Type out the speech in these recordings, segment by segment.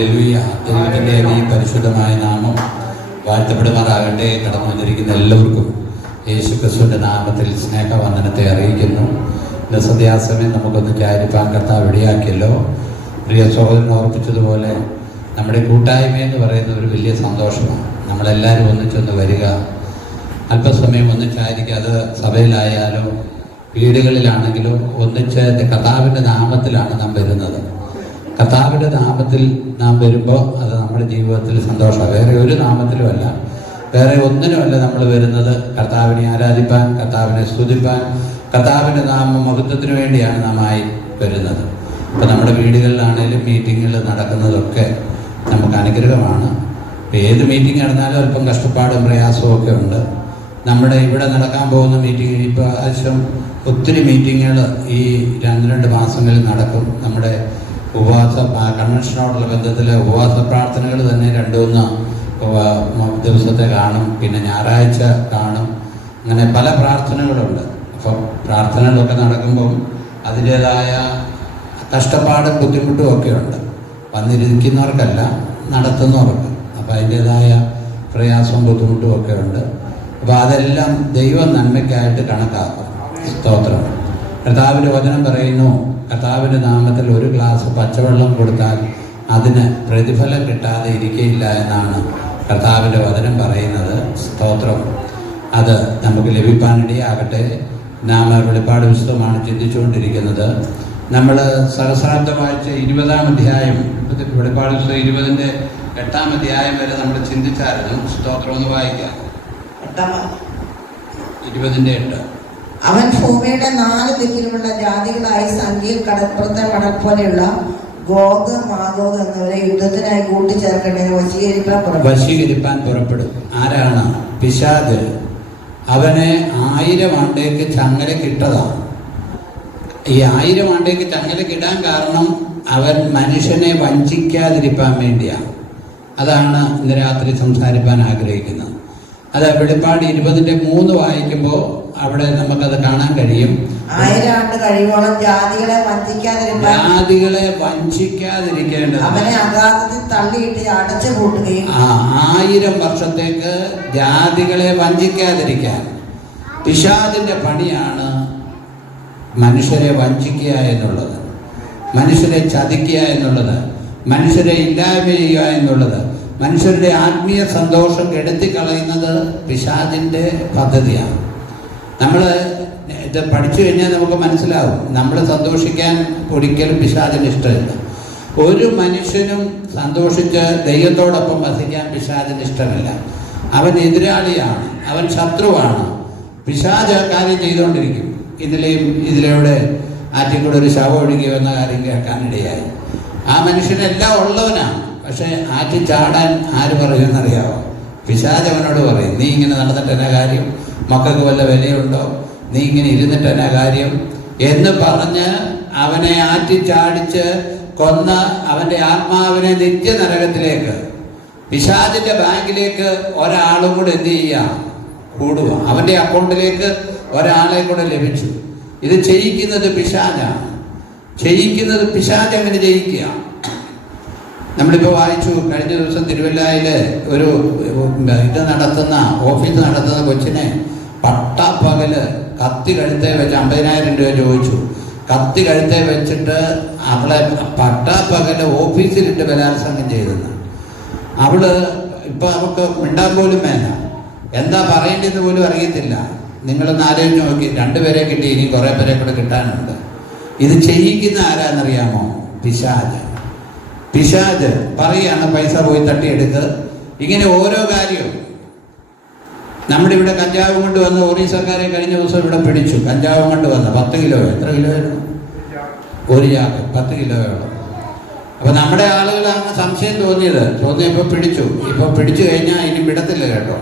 Hallelujah. ദൈവത്തിൻ്റെ ഈ പരിശുദ്ധമായ നാമം വാഴ്ത്തപ്പെടുമാറാകട്ടെ. കടന്നു വന്നിരിക്കുന്ന എല്ലാവർക്കും യേശു ക്രിസ്തുവിൻ്റെ നാമത്തിൽ സ്നേഹവന്ദനത്തെ അറിയിക്കുന്നു. ഇന്ന് സന്ധ്യാസമയം നമുക്കൊന്ന് ചാരിപ്പാൻ കർത്താവ് ഇടയാക്കിയല്ലോ. പ്രിയ സഹോദരൻ ഓർപ്പിച്ചതുപോലെ നമ്മുടെ കൂട്ടായ്മയെന്ന് പറയുന്ന ഒരു വലിയ സന്തോഷമാണ്. നമ്മളെല്ലാവരും ഒന്നിച്ചൊന്ന് വരിക, അല്പസമയം ഒന്നിച്ചായിരിക്കും. അത് സഭയിലായാലും വീടുകളിലാണെങ്കിലും ഒന്നിച്ച് കർത്താവിൻ്റെ നാമത്തിലാണ് നാം വരുന്നത്. കർത്താവിൻ്റെ നാമത്തിൽ നാം വരുമ്പോൾ അത് നമ്മുടെ ജീവിതത്തിൽ സന്തോഷമാണ്. വേറെ ഒരു നാമത്തിലുമല്ല, വേറെ ഒന്നിനുമല്ല നമ്മൾ വരുന്നത്. കർത്താവിനെ ആരാധിപ്പാൻ, കർത്താവിനെ സ്തുതിപ്പാൻ, കർത്താവിൻ്റെ മഹത്വത്തിന് വേണ്ടിയാണ് നാം ആയി വരുന്നത്. ഇപ്പോൾ നമ്മുടെ വീടുകളിലാണേലും മീറ്റിങ്ങുകൾ നടക്കുന്നതൊക്കെ നമുക്ക് അനുഗ്രഹമാണ്. ഏത് മീറ്റിംഗ് നടന്നാലും അല്പം കഷ്ടപ്പാടും പ്രയാസവും ഒക്കെ ഉണ്ട്. നമ്മുടെ ഇവിടെ നടക്കാൻ പോകുന്ന മീറ്റിംഗ് ഇപ്പോൾ ആവശ്യം ഒത്തിരി മീറ്റിങ്ങുകൾ ഈ 2 മാസങ്ങളിൽ നടക്കും. നമ്മുടെ ഉപവാസ കൺവെൻഷനോടുള്ള ബന്ധത്തിൽ ഉപവാസ പ്രാർത്ഥനകൾ തന്നെ 2-3 ദിവസത്തെ കാണും. പിന്നെ ഞായറാഴ്ച കാണും. അങ്ങനെ പല പ്രാർത്ഥനകളുണ്ട്. അപ്പം പ്രാർത്ഥനകളൊക്കെ നടക്കുമ്പം അതിൻ്റേതായ കഷ്ടപ്പാടും ബുദ്ധിമുട്ടും ഒക്കെ ഉണ്ട്. വന്നിരിക്കുന്നവർക്കല്ല, നടത്തുന്നവർക്ക്. അപ്പം അതിൻ്റേതായ പ്രയാസവും ബുദ്ധിമുട്ടും ഒക്കെ ഉണ്ട്. അപ്പോൾ അതെല്ലാം ദൈവം നന്മയ്ക്കായിട്ട് കണക്കാക്കും. സ്തോത്രം. കർത്താവിൻ്റെ വചനം പറയുന്നു, കർത്താവിൻ്റെ നാമത്തിൽ ഒരു ഗ്ലാസ് പച്ചവെള്ളം കൊടുത്താൽ അതിന് പ്രതിഫലം കിട്ടാതെ ഇരിക്കയില്ല എന്നാണ് കർത്താവിൻ്റെ വചനം പറയുന്നത്. സ്തോത്രം. അത് നമുക്ക് ലഭിക്കാനിടയാകട്ടെ. നാം വെളിപ്പാട് പുസ്തകമാണ് ചിന്തിച്ചുകൊണ്ടിരിക്കുന്നത്. നമ്മൾ സഹസ്രാബ്ദ വായിച്ച 20-ാം അധ്യായം, വെളിപ്പാട് പുസ്തകം 20-ന്റെ 8-ാം അധ്യായം വരെ നമ്മൾ ചിന്തിച്ചായിരുന്നു. സ്തോത്രം ഒന്ന് വായിക്കാം. 20-ന്റെ 8. അവൻ ഭൂമിയുടെ 4 ദിക്കിലുമുള്ള ജാതികളായി സംഖ്യയിൽ കടപ്പുറത്തെ മണൽ പോലെയുള്ള ഗോഗ് മാഗോഗ് എന്നിവരെ യുദ്ധത്തിനായി കൂട്ടിച്ചേർക്കേണ്ടതിന് വശീകരിപ്പാൻ പുറപ്പെടും. ആരാണ്? പിശാച്. അവനെ 1000 ആണ്ടേക്ക് ചങ്ങലക്കിട്ടതാണ്. ഈ 1000 ആണ്ടേക്ക് ചങ്ങലക്കിടാൻ കാരണം അവൻ മനുഷ്യനെ വഞ്ചിക്കാതിരിക്കാൻ വേണ്ടിയാണ്. അതാണ് ഇന്ന് രാത്രി സംസാരിക്കാൻ ആഗ്രഹിക്കുന്നത്. അത് വെളിപ്പാട് 20-ന്റെ 3 വായിക്കുമ്പോൾ അവിടെ നമുക്കത് കാണാൻ കഴിയും. 1000 ആണ്ട് കഴിയുമ്പോഴും ജാതികളെ വഞ്ചിക്കാതിരിക്കേണ്ടത് അവനെ അഗാധത്തിൽ തള്ളിയിട്ട് അടച്ചു പൂട്ടുകയും 1000 വർഷത്തേക്ക് ജാതികളെ വഞ്ചിക്കാതിരിക്കാൻ. പിശാചിന്റെ പണിയാണ് മനുഷ്യരെ വഞ്ചിക്കുക എന്നുള്ളത്, മനുഷ്യരെ ചതിക്കുക എന്നുള്ളത്, മനുഷ്യരെ ഇല്ലായ്മ ചെയ്യുക എന്നുള്ളത്, മനുഷ്യരുടെ ആത്മീയ സന്തോഷം കെടുത്തിക്കളയുന്നത് പിശാചിന്റെ പദ്ധതിയാണ്. നമ്മൾ ഇത് പഠിച്ചു കഴിഞ്ഞാൽ നമുക്ക് മനസ്സിലാവും. നമ്മൾ സന്തോഷിക്കാൻ ഒരിക്കലും പിശാചിന് ഇഷ്ടമില്ല. ഒരു മനുഷ്യനും സന്തോഷിച്ച് ദൈവത്തോടൊപ്പം വസിക്കാൻ പിശാചിന് ഇഷ്ടമില്ല. അവൻ എതിരാളിയാണ്, അവൻ ശത്രുവാണ്. പിശാച് കാര്യം ചെയ്തുകൊണ്ടിരിക്കും. ഇതിലൂടെ ആറ്റിക്കൂടെ ഒരു ശവം ഒഴുകി വന്ന കാര്യം കേൾക്കാനിടയായി. ആ മനുഷ്യനെല്ലാം ഉള്ളവനാണ്. പക്ഷെ ആറ്റി ചാടാൻ ആര് പറയുമെന്നറിയാവോ? പിശാച് അവനോട് പറയും, നീ ഇങ്ങനെ നടന്നിട്ട് എന്നാ കാര്യം, മക്കൾക്ക് വല്ല വിലയുണ്ടോ, നീ ഇങ്ങനെ ഇരുന്നിട്ട് എന്നാ കാര്യം എന്ന് പറഞ്ഞ് അവനെ ആറ്റി ചാടിച്ച് കൊന്ന് അവൻ്റെ ആത്മാവിനെ നിത്യനരകത്തിലേക്ക്, പിശാചിന്റെ ബാങ്കിലേക്ക് ഒരാളും കൂടെ എന്ത് ചെയ്യുക? കൂടുക. അവൻ്റെ അക്കൗണ്ടിലേക്ക് ഒരാളെ കൂടെ ലഭിച്ചു. ഇത് ചെയ്യിക്കുന്നത് പിശാചാണ്. ചെയ്യിക്കുന്നത് പിശാച്. അങ്ങനെ ചെയ്യിക്കുക. നമ്മളിപ്പോൾ വായിച്ചു, കഴിഞ്ഞ ദിവസം തിരുവല്ലയില് ഒരു ഓഫീസ് നടത്തുന്ന കൊച്ചിനെ പട്ടാപ്പകല് കത്തി കഴുത്തെ വെച്ച് 50,000 രൂപ ചോദിച്ചു. കത്തി കഴുത്തെ വെച്ചിട്ട് അവളെ പട്ടാപ്പകല് ഓഫീസിലിട്ട് ബലാത്സംഗം ചെയ്തെന്ന്. അവള് ഇപ്പൊ നമുക്ക് മിണ്ടാൻ പോലും വേണ്ട, എന്താ പറയേണ്ടതെന്ന് പോലും അറിയത്തില്ല. നിങ്ങളൊന്ന് ആലോചിച്ച് നോക്കി. 2 പേരെ കിട്ടി, ഇനി കുറെ പേരെ കൂടെ കിട്ടാനുണ്ട്. ഇത് ചെയ്യിക്കുന്ന ആരാന്നറിയാമോ? പിശാച്. പിശാച് പറയാണ്, പൈസ പോയി തട്ടിയെടുക്ക്. ഇങ്ങനെ ഓരോ കാര്യവും. നമ്മുടെ ഇവിടെ കഞ്ചാവ് കൊണ്ട് വന്ന് ഒറീസക്കാരെ കഴിഞ്ഞ ദിവസം ഇവിടെ പിടിച്ചു. കഞ്ചാവ് കൊണ്ട് വന്ന് 10 കിലോ, എത്ര കിലോ ആയിരുന്നു? ഒരു ചാക്ക് 10 കിലോയോളം. അപ്പൊ നമ്മുടെ ആളുകളാണ് സംശയം തോന്നിയപ്പോൾ പിടിച്ചു. ഇപ്പൊ പിടിച്ചു കഴിഞ്ഞാൽ ഇനി വിടത്തില്ല കേട്ടോ.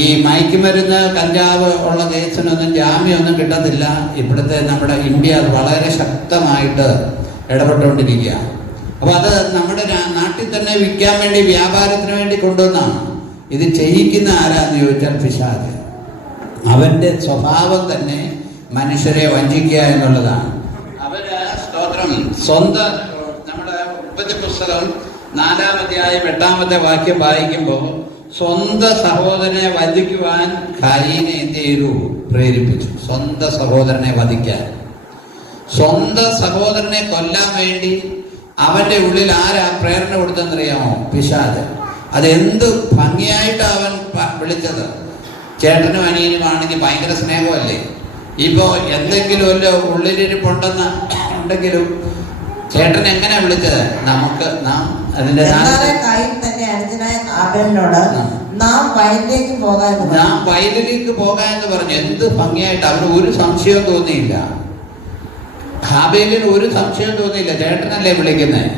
ഈ മയക്കുമരുന്ന് കഞ്ചാവ് ഉള്ള കേസിനൊന്നും ജാമ്യമൊന്നും കിട്ടത്തില്ല. ഇവിടുത്തെ നമ്മുടെ ഇന്ത്യ വളരെ ശക്തമായിട്ട് ഇടപെട്ടുകൊണ്ടിരിക്കുക. അപ്പൊ അത് നമ്മുടെ നാട്ടിൽ തന്നെ വിൽക്കാൻ വേണ്ടി, വ്യാപാരത്തിന് വേണ്ടി കൊണ്ടുവന്നാണ്. ഇത് ചെയ്യിക്കുന്ന ആരാന്ന് ചോദിച്ചാൽ പിശാച്. അവന്റെ സ്വഭാവം തന്നെ മനുഷ്യരെ വഞ്ചിക്കുക എന്നുള്ളതാണ്. അവര് സ്തോത്രം സ്വന്തം നമ്മുടെ ഉൽപ്പത്തി പുസ്തകം 4-ാം അധ്യായം 8-ാമത്തെ വാക്യം വായിക്കുമ്പോൾ സ്വന്തം സഹോദരനെ വധിക്കുവാൻ കയീനെ എന്ത് ചെയ്തു? പ്രേരിപ്പിച്ചു. സ്വന്തം സഹോദരനെ വധിക്കാൻ, സ്വന്തം സഹോദരനെ കൊല്ലാൻ വേണ്ടി അവന്റെ ഉള്ളിൽ ആരാ പ്രേരണ കൊടുത്തെന്നറിയാമോ? പിശാച്. അതെന്ത് ഭംഗിയായിട്ടാണ് അവൻ വിളിച്ചത്. ചേട്ടനും അനിയനുമാണെങ്കിൽ ഭയങ്കര സ്നേഹമല്ലേ? ഇപ്പോ എന്തെങ്കിലും ഒരു ഉള്ളിലിരിപ്പുണ്ടെന്ന് ഉണ്ടെങ്കിലും ചേട്ടൻ എങ്ങനെ വിളിച്ചത്? നമുക്ക് നാം അതിന്റെ നാം വയലിലേക്ക് പോകാൻ എന്ന് പറഞ്ഞു. എന്ത് ഭംഗിയായിട്ട് അവന് ഒരു സംശയവും തോന്നിയില്ല. ഹാബേലിന് ഒരു സംശയം തോന്നിയില്ല. ചേട്ടനല്ലേ വിളിക്കുന്നത്.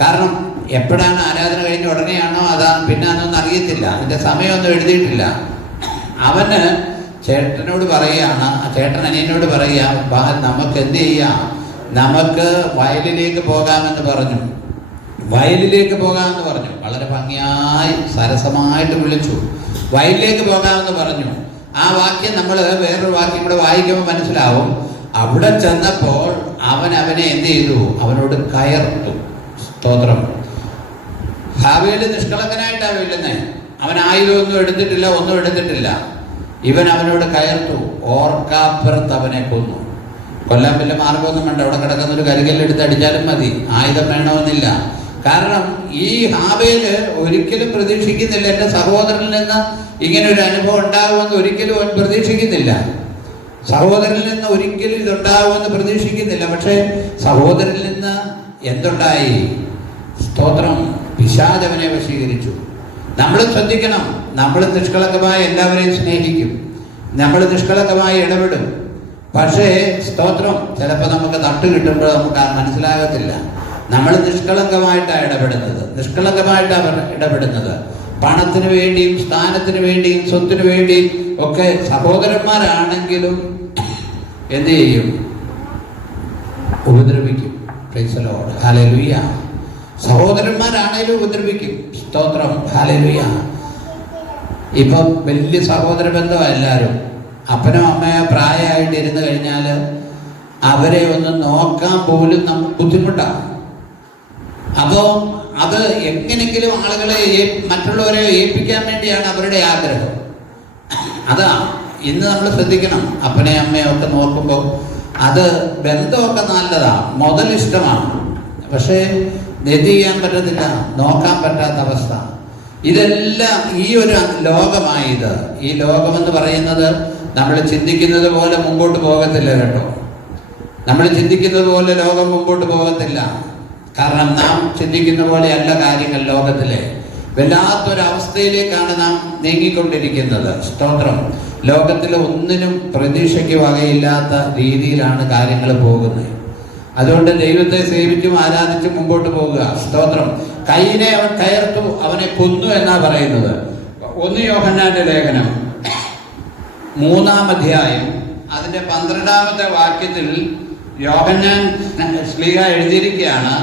കാരണം എപ്പോഴാണ് ആരാധന കഴിഞ്ഞ ഉടനെയാണോ പിന്നെ അതൊന്നും അറിയത്തില്ല. അതിന്റെ സമയമൊന്നും എഴുതിയിട്ടില്ല. അവന് ചേട്ടനോട് പറയുകയാണ്, ചേട്ടൻ അനിയനോട് പറയുക, നമുക്ക് എന്ത് ചെയ്യാം, നമുക്ക് വയലിലേക്ക് പോകാമെന്ന് പറഞ്ഞു. വയലിലേക്ക് പോകാമെന്ന് പറഞ്ഞു. വളരെ ഭംഗിയായി സരസമായിട്ട് വിളിച്ചു. വയലിലേക്ക് പോകാമെന്ന് പറഞ്ഞു. ആ വാക്യം നമ്മൾ വേറൊരു വാക്യം കൂടെ വായിക്കുമ്പോൾ മനസ്സിലാവും. അവിടെ ചെന്നപ്പോൾ അവനെ എന്ത് ചെയ്തു? അവനോട് കയർത്തു. സ്തോത്രം. ഹാബേല് നിഷ്കളങ്കനായിട്ടാണ് വെല്ലുന്നേ. അവൻ ആയുധമൊന്നും എടുത്തിട്ടില്ല, ഒന്നും എടുത്തിട്ടില്ല. ഇവൻ അവനോട് കയർത്തു. ഓർക്കാപ്പുറത്ത് അവനെ കൊന്നു. കൊല്ലാൻ വല്ല മാർഗമൊന്നും വേണ്ട. അവിടെ കിടക്കുന്ന ഒരു കരികല്ലെടുത്ത് അടിച്ചാലും മതി. ആയുധം വേണമെന്നില്ല. കാരണം ഈ ഹാബേല് ഒരിക്കലും പ്രതീക്ഷിക്കുന്നില്ല എൻ്റെ സഹോദരനിൽ നിന്ന് ഇങ്ങനെ ഒരു അനുഭവം ഉണ്ടാകുമെന്ന് ഒരിക്കലും അവൻ പ്രതീക്ഷിക്കുന്നില്ല. സഹോദരനിൽ നിന്ന് ഒരിക്കലും ഇതുണ്ടാകുമെന്ന് പ്രതീക്ഷിക്കുന്നില്ല. പക്ഷേ സഹോദരനിൽ നിന്ന് എന്തുണ്ടായി? സ്തോത്രം. പിശാച് അവനെ വശീകരിച്ചു. നമ്മൾ ശ്രദ്ധിക്കണം. നമ്മൾ നിഷ്കളങ്കമായി എല്ലാവരെയും സ്നേഹിക്കും, നമ്മൾ നിഷ്കളങ്കമായി ഇടപെടും. പക്ഷേ സ്തോത്രം, ചിലപ്പോൾ നമുക്ക് തട്ട് കിട്ടുമ്പോൾ നമുക്ക് മനസ്സിലാകത്തില്ല. നമ്മൾ നിഷ്കളങ്കമായിട്ടാണ് ഇടപെടുന്നത്. പണത്തിന് വേണ്ടിയും സ്ഥാനത്തിന് വേണ്ടിയും സ്വത്തിന് വേണ്ടിയും ഒക്കെ സഹോദരന്മാരാണെങ്കിലും എന്ത് ചെയ്യും? ഉപദ്രവിക്കും. Praise the lord. ഹല്ലേലൂയ. സഹോദരന്മാരാണേലും ഉപദ്രവിക്കും. സ്തോത്രം. ഹല്ലേലൂയ. ഇപ്പം വലിയ സഹോദര ബന്ധമാണ് എല്ലാവരും. അപ്പനോ അമ്മയോ പ്രായമായിട്ട് ഇരുന്ന് കഴിഞ്ഞാൽ അവരെ ഒന്ന് നോക്കാൻ പോലും നമുക്ക് ബുദ്ധിമുട്ടാണ്. അപ്പോൾ അത് എങ്ങനെങ്കിലും ആളുകളെ മറ്റുള്ളവരെ ഏൽപ്പിക്കാൻ വേണ്ടിയാണ് അവരുടെ ആഗ്രഹം. അതാ ഇന്ന് നമ്മൾ ശ്രദ്ധിക്കണം. അപ്പനെ അമ്മയോ ഒക്കെ നോക്കുമ്പോൾ അത് ബന്ധമൊക്കെ നല്ലതാ, മുതലിഷ്ടമാണ്. പക്ഷേ എന്ത് ചെയ്യാൻ പറ്റത്തില്ല, നോക്കാൻ പറ്റാത്ത അവസ്ഥ. ഇതെല്ലാം ഈ ഒരു ലോകമായത്. ഈ ലോകമെന്ന് പറയുന്നത് നമ്മൾ ചിന്തിക്കുന്നത് പോലെ മുമ്പോട്ട് പോകത്തില്ല കേട്ടോ. നമ്മൾ ചിന്തിക്കുന്നത് പോലെ ലോകം മുമ്പോട്ട് പോകത്തില്ല. കാരണം നാം ചിന്തിക്കുന്ന പോലെയല്ല കാര്യങ്ങൾ. ലോകത്തിലെ വല്ലാത്തൊരവസ്ഥയിലേക്കാണ് നാം നീങ്ങിക്കൊണ്ടിരിക്കുന്നത്. സ്തോത്രം. ലോകത്തിലെ ഒന്നിനും പ്രതീക്ഷയ്ക്ക് വകയില്ലാത്ത രീതിയിലാണ് കാര്യങ്ങൾ പോകുന്നത്. അതുകൊണ്ട് ദൈവത്തെ സേവിച്ചും ആരാധിച്ചും മുമ്പോട്ട് പോകുക. സ്തോത്രം. കയീനെ അവൻ കയർത്തു, അവനെ കൊന്നു എന്നാ പറയുന്നത്. 1 യോഹന്നാന്റെ ലേഖനം 3-ാം അധ്യായം അതിന്റെ 12-ാമത്തെ വാക്യത്തിൽ യോഹന്നാൻ ശ്ലീഹ എഴുതിയിരിക്കുകയാണ്,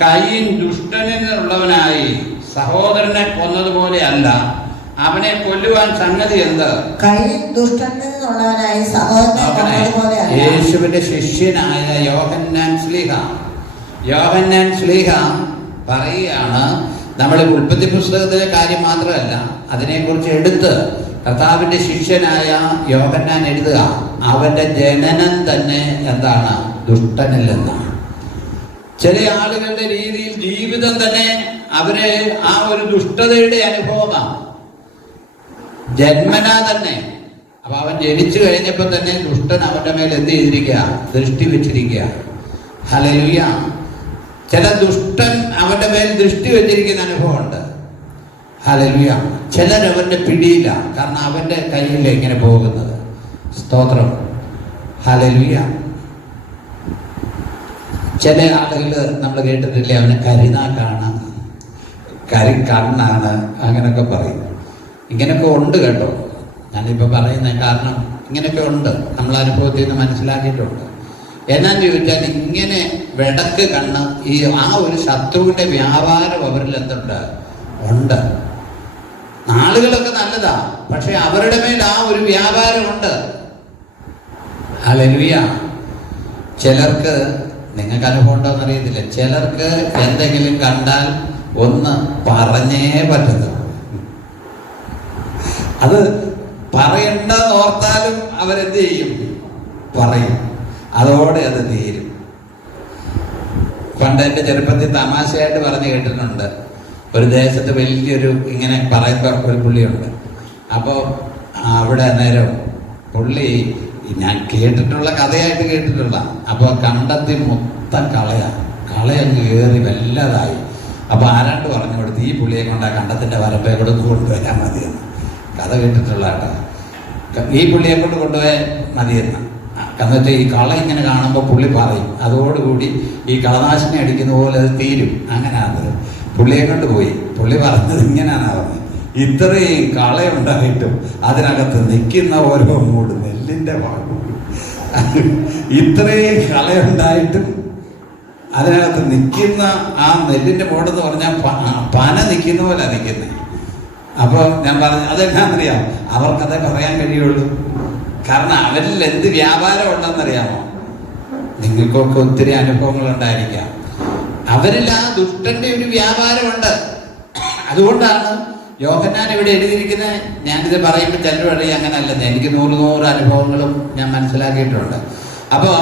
കയീൻ ദുഷ്ടനുള്ളവനായി സഹോദരനെ കൊന്നതുപോലെ അല്ല, അവനെ കൊല്ലുവാൻ സംഗതി എന്ത്? കയീൻ ദുഷ്ടനുള്ളവനായി സഹോദരനെ കൊന്നതുപോലെ അല്ല. യേശുവിന്റെ ശിഷ്യനായ യോഹന്നാൻ ശ്ലീഹ പറയുകയാണ്. നമ്മൾ ഉൽപ്പത്തി പുസ്തകത്തിലെ കാര്യം മാത്രമല്ല, അതിനെക്കുറിച്ച് എടുത്ത് കർത്താവിന്റെ ശിഷ്യനായ യോഹന്നാൻ എഴുതുക. അവന്റെ ജനനം തന്നെ എന്താണ്? ദുഷ്ടനിൽ നിന്നാണ്. ചില ആളുകളുടെ രീതിയിൽ ജീവിതം തന്നെ അവരെ ആ ഒരു ദുഷ്ടതയുടെ അനുഭവമാണ് ജന്മനാ തന്നെ. അപ്പൊ അവൻ ജനിച്ചു കഴിഞ്ഞപ്പോൾ തന്നെ ദുഷ്ടൻ അവന്റെ മേൽ എന്ത് ചെയ്തിരിക്കുക? ദൃഷ്ടി വെച്ചിരിക്കുക. ഹല്ലേലൂയ. ചില ദുഷ്ടൻ അവന്റെ മേൽ ദൃഷ്ടി വെച്ചിരിക്കുന്ന അനുഭവമുണ്ട്. ഹല്ലേലൂയ. ചിലരവന്റെ പിടിയില്ല. കാരണം അവന്റെ കയ്യിൽ ഇങ്ങനെ പോകുന്നത്. സ്തോത്രം. ഹല്ലേലൂയ. ചില ആളുകൾ നമ്മൾ കേട്ടിട്ടില്ലേ, അവന് കരിനാക്കാണ്, കരിക്കണ്ണാണ്, അങ്ങനെയൊക്കെ പറയും. ഇങ്ങനെയൊക്കെ ഉണ്ട് കേട്ടോ. ഞാനിപ്പോൾ പറയുന്നത് കാരണം ഇങ്ങനെയൊക്കെ ഉണ്ട്, നമ്മൾ അനുഭവത്തിൽ നിന്ന് മനസ്സിലാക്കിയിട്ടുണ്ട്. എന്നാന്ന് ചോദിച്ചാൽ ഇങ്ങനെ വെടക്ക് കണ്ണ്, ആ ഒരു ശത്രുവിന്റെ വ്യാപാരം അവരിൽ ഉണ്ട്. ആളുകളൊക്കെ നല്ലതാ, പക്ഷെ അവരുടെ മേൽ ആ ഒരു വ്യാപാരമുണ്ട്. ഹല്ലേലൂയ. ചിലർക്ക്, നിങ്ങൾക്ക് അനുഭവം ഉണ്ടോന്ന് അറിയത്തില്ല, ചിലർക്ക് എന്തെങ്കിലും കണ്ടാൽ ഒന്ന് പറഞ്ഞേ പറ്റത്തുള്ളൂ. അത് പറയണ്ടെന്ന് ഓർത്താലും അവരെന്ത് ചെയ്യും? പറയും. അതോടെ അത് തീരും. പണ്ട് എൻ്റെ ചെറുപ്പത്തിൽ തമാശയായിട്ട് പറഞ്ഞു കേട്ടിട്ടുണ്ട്, ഒരു ദേശത്ത് വലിയൊരു ഇങ്ങനെ പറയുമ്പോൾ ഒരു പുള്ളിയുണ്ട്. അപ്പോൾ അവിടെ നേരം പുള്ളി, ഞാൻ കേട്ടിട്ടുള്ള കഥയായിട്ട് കേട്ടിട്ടുള്ള, അപ്പോൾ കണ്ടെത്തി മൊത്തം കളയങ്ങ് കയറി വല്ലതായി. അപ്പോൾ ആരാണ്ട് പറഞ്ഞു കൊടുത്ത് ഈ പുള്ളിയെ കൊണ്ട് ആ കണ്ടത്തിൻ്റെ വരപ്പെ കൊടുത്ത് കൊണ്ടുവരാൻ മതിയെന്ന്. കഥ കേട്ടിട്ടുള്ള കേട്ടോ. ഈ പുള്ളിയെ കൊണ്ട് കൊണ്ടുപോയാൽ മതിയെന്ന്. കാരണം വെച്ചാൽ ഈ കള ഇങ്ങനെ കാണുമ്പോൾ പുള്ളി പറയും, അതോടുകൂടി ഈ കളനാശിനി അടിക്കുന്ന പോലെ അത് തീരും. അങ്ങനെയാണ് പുള്ളിയെ കൊണ്ട് പോയി. പുള്ളി പറഞ്ഞത് ഇങ്ങനെയാണ് പറഞ്ഞത്, ഇത്രയും കളയുണ്ടായിട്ടും അതിനകത്ത് നിൽക്കുന്ന ഓരോ മൂട് നെല്ലിൻ്റെ ഭാഗം, ഇത്രയും കളയുണ്ടായിട്ടും അതിനകത്ത് നിൽക്കുന്ന ആ നെല്ലിൻ്റെ മൂടെന്ന് പറഞ്ഞാൽ പന നിൽക്കുന്ന പോലെ നിൽക്കുന്നത്. അപ്പോൾ ഞാൻ പറഞ്ഞു അതെന്നാന്നറിയാം, അവർക്കതേ പറയാൻ കഴിയുള്ളൂ. കാരണം അവരിൽ എന്ത് വ്യാപാരം ഉണ്ടെന്നറിയാമോ? നിങ്ങൾക്കൊക്കെ ഒത്തിരി അനുഭവങ്ങൾ ഉണ്ടായിരിക്കാം. അവരിൽ ആ ദുഷ്ടന്റെ ഒരു വ്യാപാരമുണ്ട്. അതുകൊണ്ടാണ് യോഹന്നാൻ ഇവിടെ എഴുതിയിരിക്കുന്നത്. ഞാനിത് പറയുമ്പോൾ ചിലർ പറയും അങ്ങനല്ലെന്ന്. എനിക്ക് 100 അനുഭവങ്ങളും ഞാൻ മനസ്സിലാക്കിയിട്ടുണ്ട്. അപ്പോൾ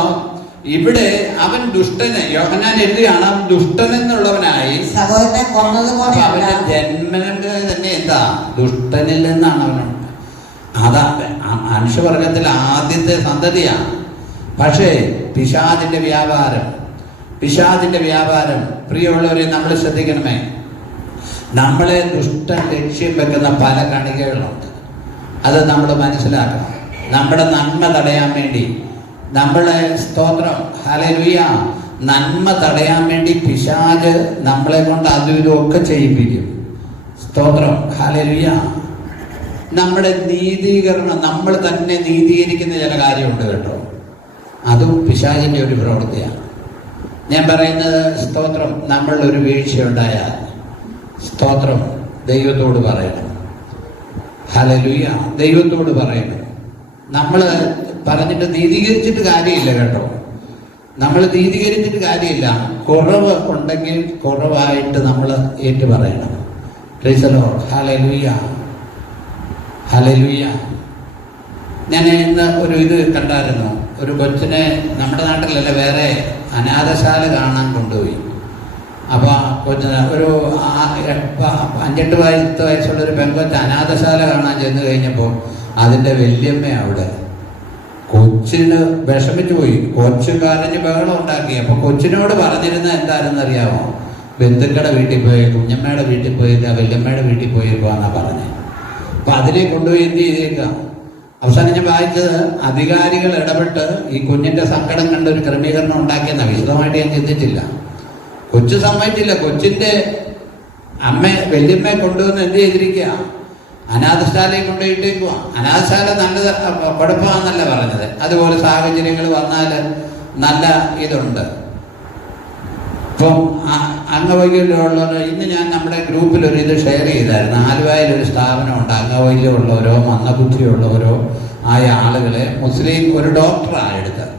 ഇവിടെ അവൻ ദുഷ്ടന്, യോഹന്നാൻ എഴുതുകയാണ്, അവൻ ദുഷ്ടനെന്നുള്ളവനായി. സഹോദരനെ കൊന്നതുപോലെ അവന്റെ ജന്മം തന്നെ എന്താ? ദുഷ്ടനിൽ നിന്നാണ് അവനുണ്ട്. അതാ മനുഷ്യവർഗത്തിൽ ആദ്യത്തെ സന്തതിയാണ്. പക്ഷേ പിശാചിന്റെ വ്യാപാരം പ്രിയമുള്ളവരെ നമ്മൾ ശ്രദ്ധിക്കണമേ. നമ്മളെ ദുഷ്ടൻ ലക്ഷ്യം വെക്കുന്ന പല കണികകളുണ്ട്. അത് നമ്മൾ മനസ്സിലാക്കണം. നമ്മുടെ നന്മ തടയാൻ വേണ്ടി, നമ്മളെ സ്തോത്രം ഹല്ലേലൂയ, നന്മ തടയാൻ വേണ്ടി പിശാച് നമ്മളെ കൊണ്ട് അതും ഇതുമൊക്കെ ചെയ്യിപ്പിക്കും. സ്തോത്രം ഹല്ലേലൂയ. നമ്മുടെ നീതീകരണം, നമ്മൾ തന്നെ നീതീകരിക്കുന്ന ചില കാര്യമുണ്ട് കേട്ടോ. അതും പിശാചിന്റെ ഒരു പ്രവൃത്തിയാണ്. ഞാൻ പറയുന്നത് സ്തോത്രം, നമ്മളൊരു വീഴ്ചയുണ്ടായാൽ സ്തോത്രം ദൈവത്തോട് പറയണം. ഹല്ലേലൂയ, ദൈവത്തോട് പറയണം. നമ്മൾ പറഞ്ഞിട്ട് നീതീകരിച്ചിട്ട് കാര്യമില്ല കേട്ടോ. നമ്മൾ നീതീകരിച്ചിട്ട് കാര്യമില്ല. കുറവ് ഉണ്ടെങ്കിൽ കുറവായിട്ട് നമ്മൾ ഏറ്റു പറയണം. Price the lord. Hallelujah, hallelujah. ഞാൻ ഇന്ന് ഒരു ഇത് കണ്ടായിരുന്നു. ഒരു കൊച്ചിനെ നമ്മുടെ നാട്ടിലല്ല വേറെ അനാഥശാല കാണാൻ കൊണ്ടുപോയി. അപ്പോൾ കൊച്ചിന് ഒരു 5-8 വയസ്സുള്ളൊരു പെൺകൊച്ച് അനാഥശാല കാണാൻ ചെന്ന് കഴിഞ്ഞപ്പോൾ അതിൻ്റെ വല്യമ്മ അവിടെ. കൊച്ചിന് വിഷമിച്ചു പോയി. കൊച്ചു കരഞ്ഞ് ബഹളം ഉണ്ടാക്കി. അപ്പോൾ കൊച്ചിനോട് പറഞ്ഞിരുന്നത് എന്താണെന്ന് അറിയാമോ? ബന്ധുക്കളുടെ വീട്ടിൽ പോയി, കുഞ്ഞമ്മയുടെ വീട്ടിൽ പോയി, വല്യമ്മയുടെ വീട്ടിൽ പോയിരിക്കുവാന്നാ പറഞ്ഞത്. അപ്പൊ അതിനെ കൊണ്ടുപോയി എന്ത് ചെയ്തേക്കാം? അവസാനം ഞാൻ വായിച്ചത് അധികാരികൾ ഇടപെട്ട് ഈ കുഞ്ഞിന്റെ സങ്കടം കണ്ട ഒരു ക്രമീകരണം ഉണ്ടാക്കിയെന്ന. വിശദമായിട്ട് ഞാൻ ചിന്തിച്ചില്ല. കൊച്ചു സമ്മതിച്ചില്ല. കൊച്ചിന്റെ വല്യമ്മയെ കൊണ്ടുവന്ന് എന്ത് ചെയ്തിരിക്കുക? അനാഥശാലയിൽ കൊണ്ടുപോയിട്ടേക്കുക. അനാഥശാല നല്ലത് കുഴപ്പമാണെന്നല്ല പറഞ്ഞത്. അതുപോലെ സാഹചര്യങ്ങൾ വന്നാൽ നല്ല ഇതുണ്ട്. ഇപ്പം അംഗവൈകല്യമുള്ളവർ, ഇന്ന് ഞാൻ നമ്മുടെ ഗ്രൂപ്പിൽ ഒരു ഇത് ഷെയർ ചെയ്തായിരുന്നു. ആലുവയിലൊരു സ്ഥാപനമുണ്ട്. അംഗവൈകല്യമുള്ളവരോ മന്ദബുദ്ധിയുള്ളവരോ ആയ ആളുകളെ മുസ്ലിം ഒരു ഡോക്ടറാണ് എടുത്തത്.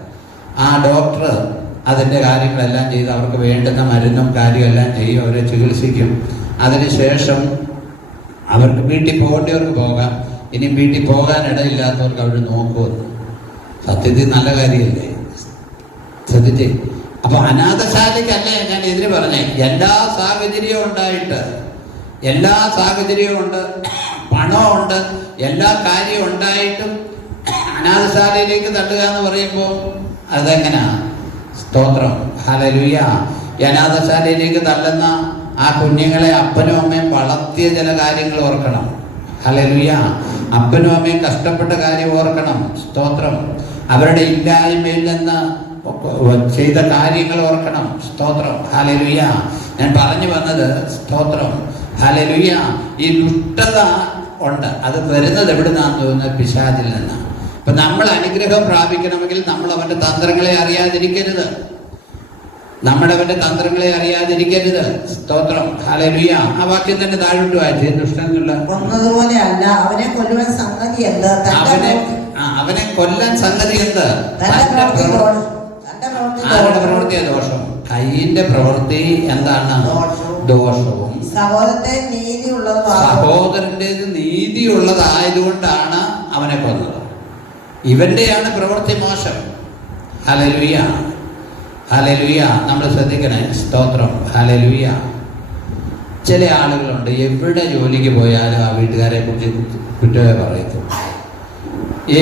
ആ ഡോക്ടർ അതിൻ്റെ കാര്യങ്ങളെല്ലാം ചെയ്ത് അവർക്ക് വേണ്ടുന്ന മരുന്നും കാര്യമെല്ലാം ചെയ്യും, അവരെ ചികിത്സിക്കും. അതിനുശേഷം അവർക്ക് വീട്ടിൽ പോകേണ്ടവർക്ക് പോകാം. ഇനി വീട്ടിൽ പോകാൻ ഇടയില്ലാത്തവർക്ക് അവർ നോക്കുമെന്ന്. സത്യത്തിൽ നല്ല കാര്യമല്ലേ? ശ്രദ്ധിച്ചേ. അപ്പൊ അനാഥശാലയ്ക്കല്ലേ ഞാൻ എതിര് പറഞ്ഞേ. എല്ലാ സാഹചര്യവും ഉണ്ടായിട്ട്, എല്ലാ സാഹചര്യവും ഉണ്ട്, പണമുണ്ട്, എല്ലാ കാര്യവും ഉണ്ടായിട്ടും അനാഥശാലയിലേക്ക് തള്ളുക എന്ന് പറയുമ്പോൾ അതെങ്ങനാ? സ്തോത്രം ഹല്ലേലൂയ. അനാഥശാലയിലേക്ക് തള്ളുന്ന ആ കുഞ്ഞുങ്ങളെ അപ്പനും അമ്മയും വളർത്തിയ ചില കാര്യങ്ങൾ ഓർക്കണം. ഹല്ലേലൂയ. അപ്പനും അമ്മയും കഷ്ടപ്പെട്ട കാര്യം ഓർക്കണം. സ്തോത്രം. അവരുടെ ഇല്ലായ്മയിൽ നിന്ന് ചെയ്ത കാര്യങ്ങൾ ഓർക്കണം. സ്തോത്രം ഹല്ലേലൂയ. ഞാൻ പറഞ്ഞു വന്നത് സ്തോത്രം ഹല്ലേലൂയ. ഈ ദുഷ്ടത ഉണ്ട്. അത് വരുന്നത് എവിടുന്നാന്ന് തോന്നുന്നത്? പിശാചിൽ നിന്നാണ്. അപ്പൊ നമ്മൾ അനുഗ്രഹം പ്രാപിക്കണമെങ്കിൽ നമ്മൾ അവന്റെ തന്ത്രങ്ങളെ അറിയാതിരിക്കരുത്. അവന്റെ തന്ത്രങ്ങളെ അറിയാതിരിക്കരുത്. സ്തോത്രം ഹല്ലേലൂയ. ആ വാക്യം തന്നെ താഴോട്ട് വായിച്ചേ. ദുഷ്ടനുള്ള കൊന്നതുപോലെ അല്ല, അവനെ കൊല്ലുവാൻ സംഗതി എന്ത്? അവനെ കൊല്ലാൻ സംഗതി എന്ത്? ആരുടെ പ്രവൃത്തിയാ ദോഷം? കയ്യിന്റെ പ്രവൃത്തി എന്താണ്? ദോഷവും. സഹോദരത്തെ നീതിയുള്ളതുമാകുന്നു. സഹോദരൻ്റെത് നീതിയുള്ളതായതുകൊണ്ടാണ് അവനെ കൊന്നത്. ഇവന്റെയാണ് പ്രവൃത്തി മോശം. Hallelujah, hallelujah. നമ്മൾ ശ്രദ്ധിക്കണേ. സ്തോത്രം, ഹല്ലേലൂയ. ചില ആളുകളുണ്ട്, എവിടെ ജോലിക്ക് പോയാലും ആ വീട്ടുകാരെ കുറിച്ച് കുറ്റമേ പറയത്തുള്ളൂ.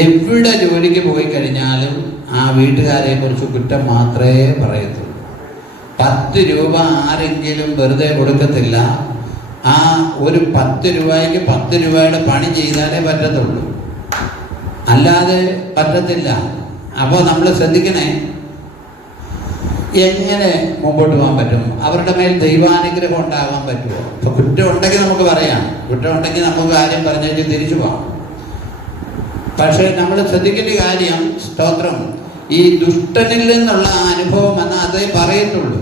എവിടെ ജോലിക്ക് പോയി കഴിഞ്ഞാലും ആ വീട്ടുകാരെ കുറിച്ച് കുറ്റം മാത്രമേ പറയത്തുള്ളൂ. 10 രൂപ ആരെങ്കിലും വെറുതെ കൊടുക്കത്തില്ല. ആ ഒരു 10 രൂപയ്ക്ക് 10 രൂപയുടെ പണി ചെയ്താലേ പറ്റത്തുള്ളൂ, അല്ലാതെ പറ്റത്തില്ല. അപ്പോൾ നമ്മൾ ശ്രദ്ധിക്കണേ, എങ്ങനെ മുമ്പോട്ട് പോകാൻ പറ്റും? അവരുടെ മേൽ ദൈവാനുഗ്രഹം ഉണ്ടാകാൻ പറ്റുമോ? ഇപ്പൊ കുറ്റം ഉണ്ടെങ്കിൽ നമുക്ക് പറയാം, കുറ്റം ഉണ്ടെങ്കിൽ നമുക്ക് കാര്യം പറഞ്ഞേച്ച് തിരിച്ചു പോകാം. പക്ഷേ നമ്മൾ ശ്രദ്ധിക്കേണ്ട കാര്യം, സ്തോത്രം, ഈ ദുഷ്ടനിൽ നിന്നുള്ള അനുഭവം എന്നാൽ അതേ പറയത്തുള്ളൂ.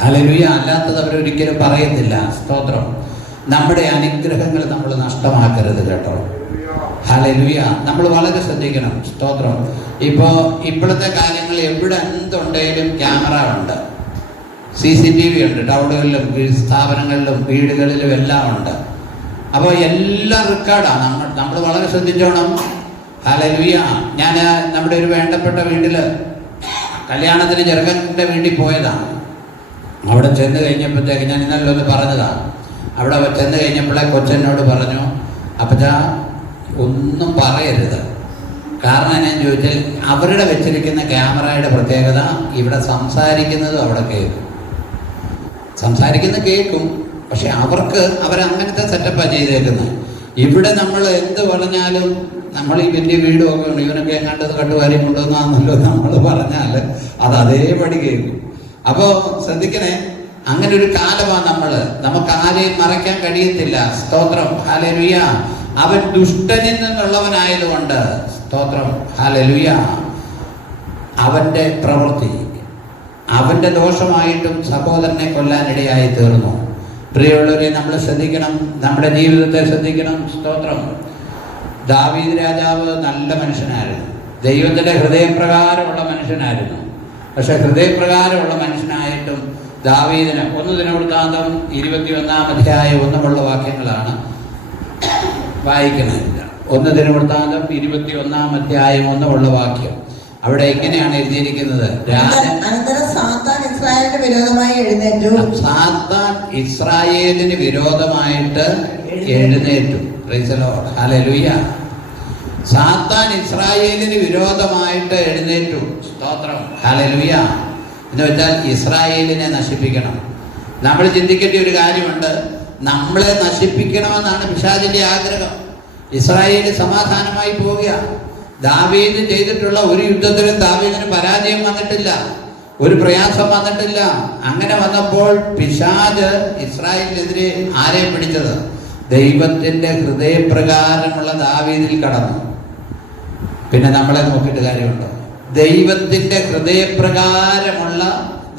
ഹല്ലേലൂയ. അല്ലാത്തത് അവരൊരിക്കലും പറയത്തില്ല. സ്തോത്രം. നമ്മുടെ അനുഗ്രഹങ്ങൾ നമ്മൾ നഷ്ടമാക്കരുത് കേട്ടോ. ഹല്ലേലൂയ. നമ്മൾ വളരെ ശ്രദ്ധിക്കണം. സ്തോത്രം. ഇപ്പോഴത്തെ കാര്യങ്ങൾ എവിടെ എന്തുണ്ടെങ്കിലും ക്യാമറ ഉണ്ട്, CCTV ഉണ്ട്, ടൗണുകളിലും സ്ഥാപനങ്ങളിലും വീടുകളിലും എല്ലാം ഉണ്ട്. അപ്പോൾ എല്ലാം റെക്കോർഡാണ്. നമ്മൾ വളരെ ശ്രദ്ധിച്ചോണം. ഹല്ലേലൂയ. ഞാൻ നമ്മുടെ ഒരു വേണ്ടപ്പെട്ട വീട്ടില് കല്യാണത്തിന് ചെറുക്കൻ്റെ വീട്ടിൽ പോയതാണ്. അവിടെ ചെന്ന് കഴിഞ്ഞപ്പോഴത്തേക്ക് ഞാൻ ഇന്നലെ ഒന്ന് പറഞ്ഞതാണ്. അവിടെ ചെന്ന് കഴിഞ്ഞപ്പോഴേ കൊച്ചെന്നോട് പറഞ്ഞു, അപ്പച്ചാ ഒന്നും പറയരുത്. കാരണം എന്നാന്ന് ചോദിച്ചാൽ അവരുടെ വെച്ചിരിക്കുന്ന ക്യാമറയുടെ പ്രത്യേകത, ഇവിടെ സംസാരിക്കുന്നതും അവിടെ കേൾക്കും. സംസാരിക്കുന്നത് കേൾക്കും, പക്ഷെ അവരങ്ങനത്തെ സെറ്റപ്പാണ് ചെയ്തേക്കുന്നത്. ഇവിടെ നമ്മൾ എന്ത് പറഞ്ഞാലും, നമ്മൾ ഈ വലിയ വീടുമൊക്കെ ഉണ്ട്, ഇവനൊക്കെ എങ്ങാണ്ടത് കണ്ടുവാരി കൊണ്ടുവന്നാന്നല്ലോ നമ്മൾ പറഞ്ഞാൽ അത് അതേപടി കേൾക്കും. അപ്പോൾ ശ്രദ്ധിക്കണേ, അങ്ങനെ ഒരു കാലമാണ് നമുക്ക് ആരെയും മറയ്ക്കാൻ കഴിയത്തില്ല. സ്തോത്രം, ഹല്ലേലൂയ. അവൻ ദുഷ്ടനിൽ നിന്നുള്ളവനായതുകൊണ്ട്, സ്തോത്രം, ഹല്ലേലൂയ, അവന്റെ പ്രവൃത്തി അവന്റെ ദോഷമായിട്ടും സഹോദരനെ കൊല്ലാനിടയായി തീർന്നു. പ്രിയമുള്ളവരെ, നമ്മൾ ശ്രദ്ധിക്കണം, നമ്മുടെ ജീവിതത്തെ ശ്രദ്ധിക്കണം. സ്തോത്രം. ദാവീദ് രാജാവ് നല്ല മനുഷ്യനായിരുന്നു, ദൈവത്തിന്റെ ഹൃദയപ്രകാരമുള്ള മനുഷ്യനായിരുന്നു. പക്ഷെ ഹൃദയപ്രകാരമുള്ള മനുഷ്യനായിട്ടും ദാവീദിന് 1 ദിനവൃത്താന്തം 21-ാം അധ്യായം 1 വാക്യങ്ങളാണ് വായിക്കുന്നത്. 1 ദിനവൃത്താന്തം 21-ാം അധ്യായം 1 വാക്യം. അവിടെ ഇങ്ങനെയാണ് എഴുതിയിരിക്കുന്നത്. അനന്തരം സാത്താൻ ഇസ്രായേലിന് വിരോധമായി എഴുന്നേറ്റു. സാത്താൻ ഇസ്രായേലിന് വിരോധമായിട്ട് എഴുന്നേറ്റു. Price the lord, hallelujah. സാത്താൻ ഇസ്രായേലിന് വിരോധമായിട്ട് എഴുന്നേറ്റു. സ്തോത്രം, ഹല്ലേലൂയ. എന്ന് വെച്ചാൽ ഇസ്രായേലിനെ നശിപ്പിക്കണം. നമ്മൾ ചിന്തിക്കേണ്ട ഒരു കാര്യമുണ്ട്, നമ്മളെ നശിപ്പിക്കണമെന്നാണ് പിശാചിന്റെ ആഗ്രഹം. ഇസ്രായേൽ സമാധാനമായി പോവുക. ദാവീദ് ചെയ്തിട്ടുള്ള ഒരു യുദ്ധത്തിലും ദാവീദിന് പരാജയം വന്നിട്ടില്ല, ഒരു പ്രയാസം വന്നിട്ടില്ല. അങ്ങനെ വന്നപ്പോൾ പിശാച് ഇസ്രായേലിനെതിരെ ആരെ പിടിച്ചത്? ദൈവത്തിന്റെ ഹൃദയപ്രകാരമുള്ള ദാവീദിൽ കടന്നു. പിന്നെ നമ്മളെ നോക്കിയിട്ട് കാര്യമുണ്ടോ? ദൈവത്തിന്റെ ഹൃദയപ്രകാരമുള്ള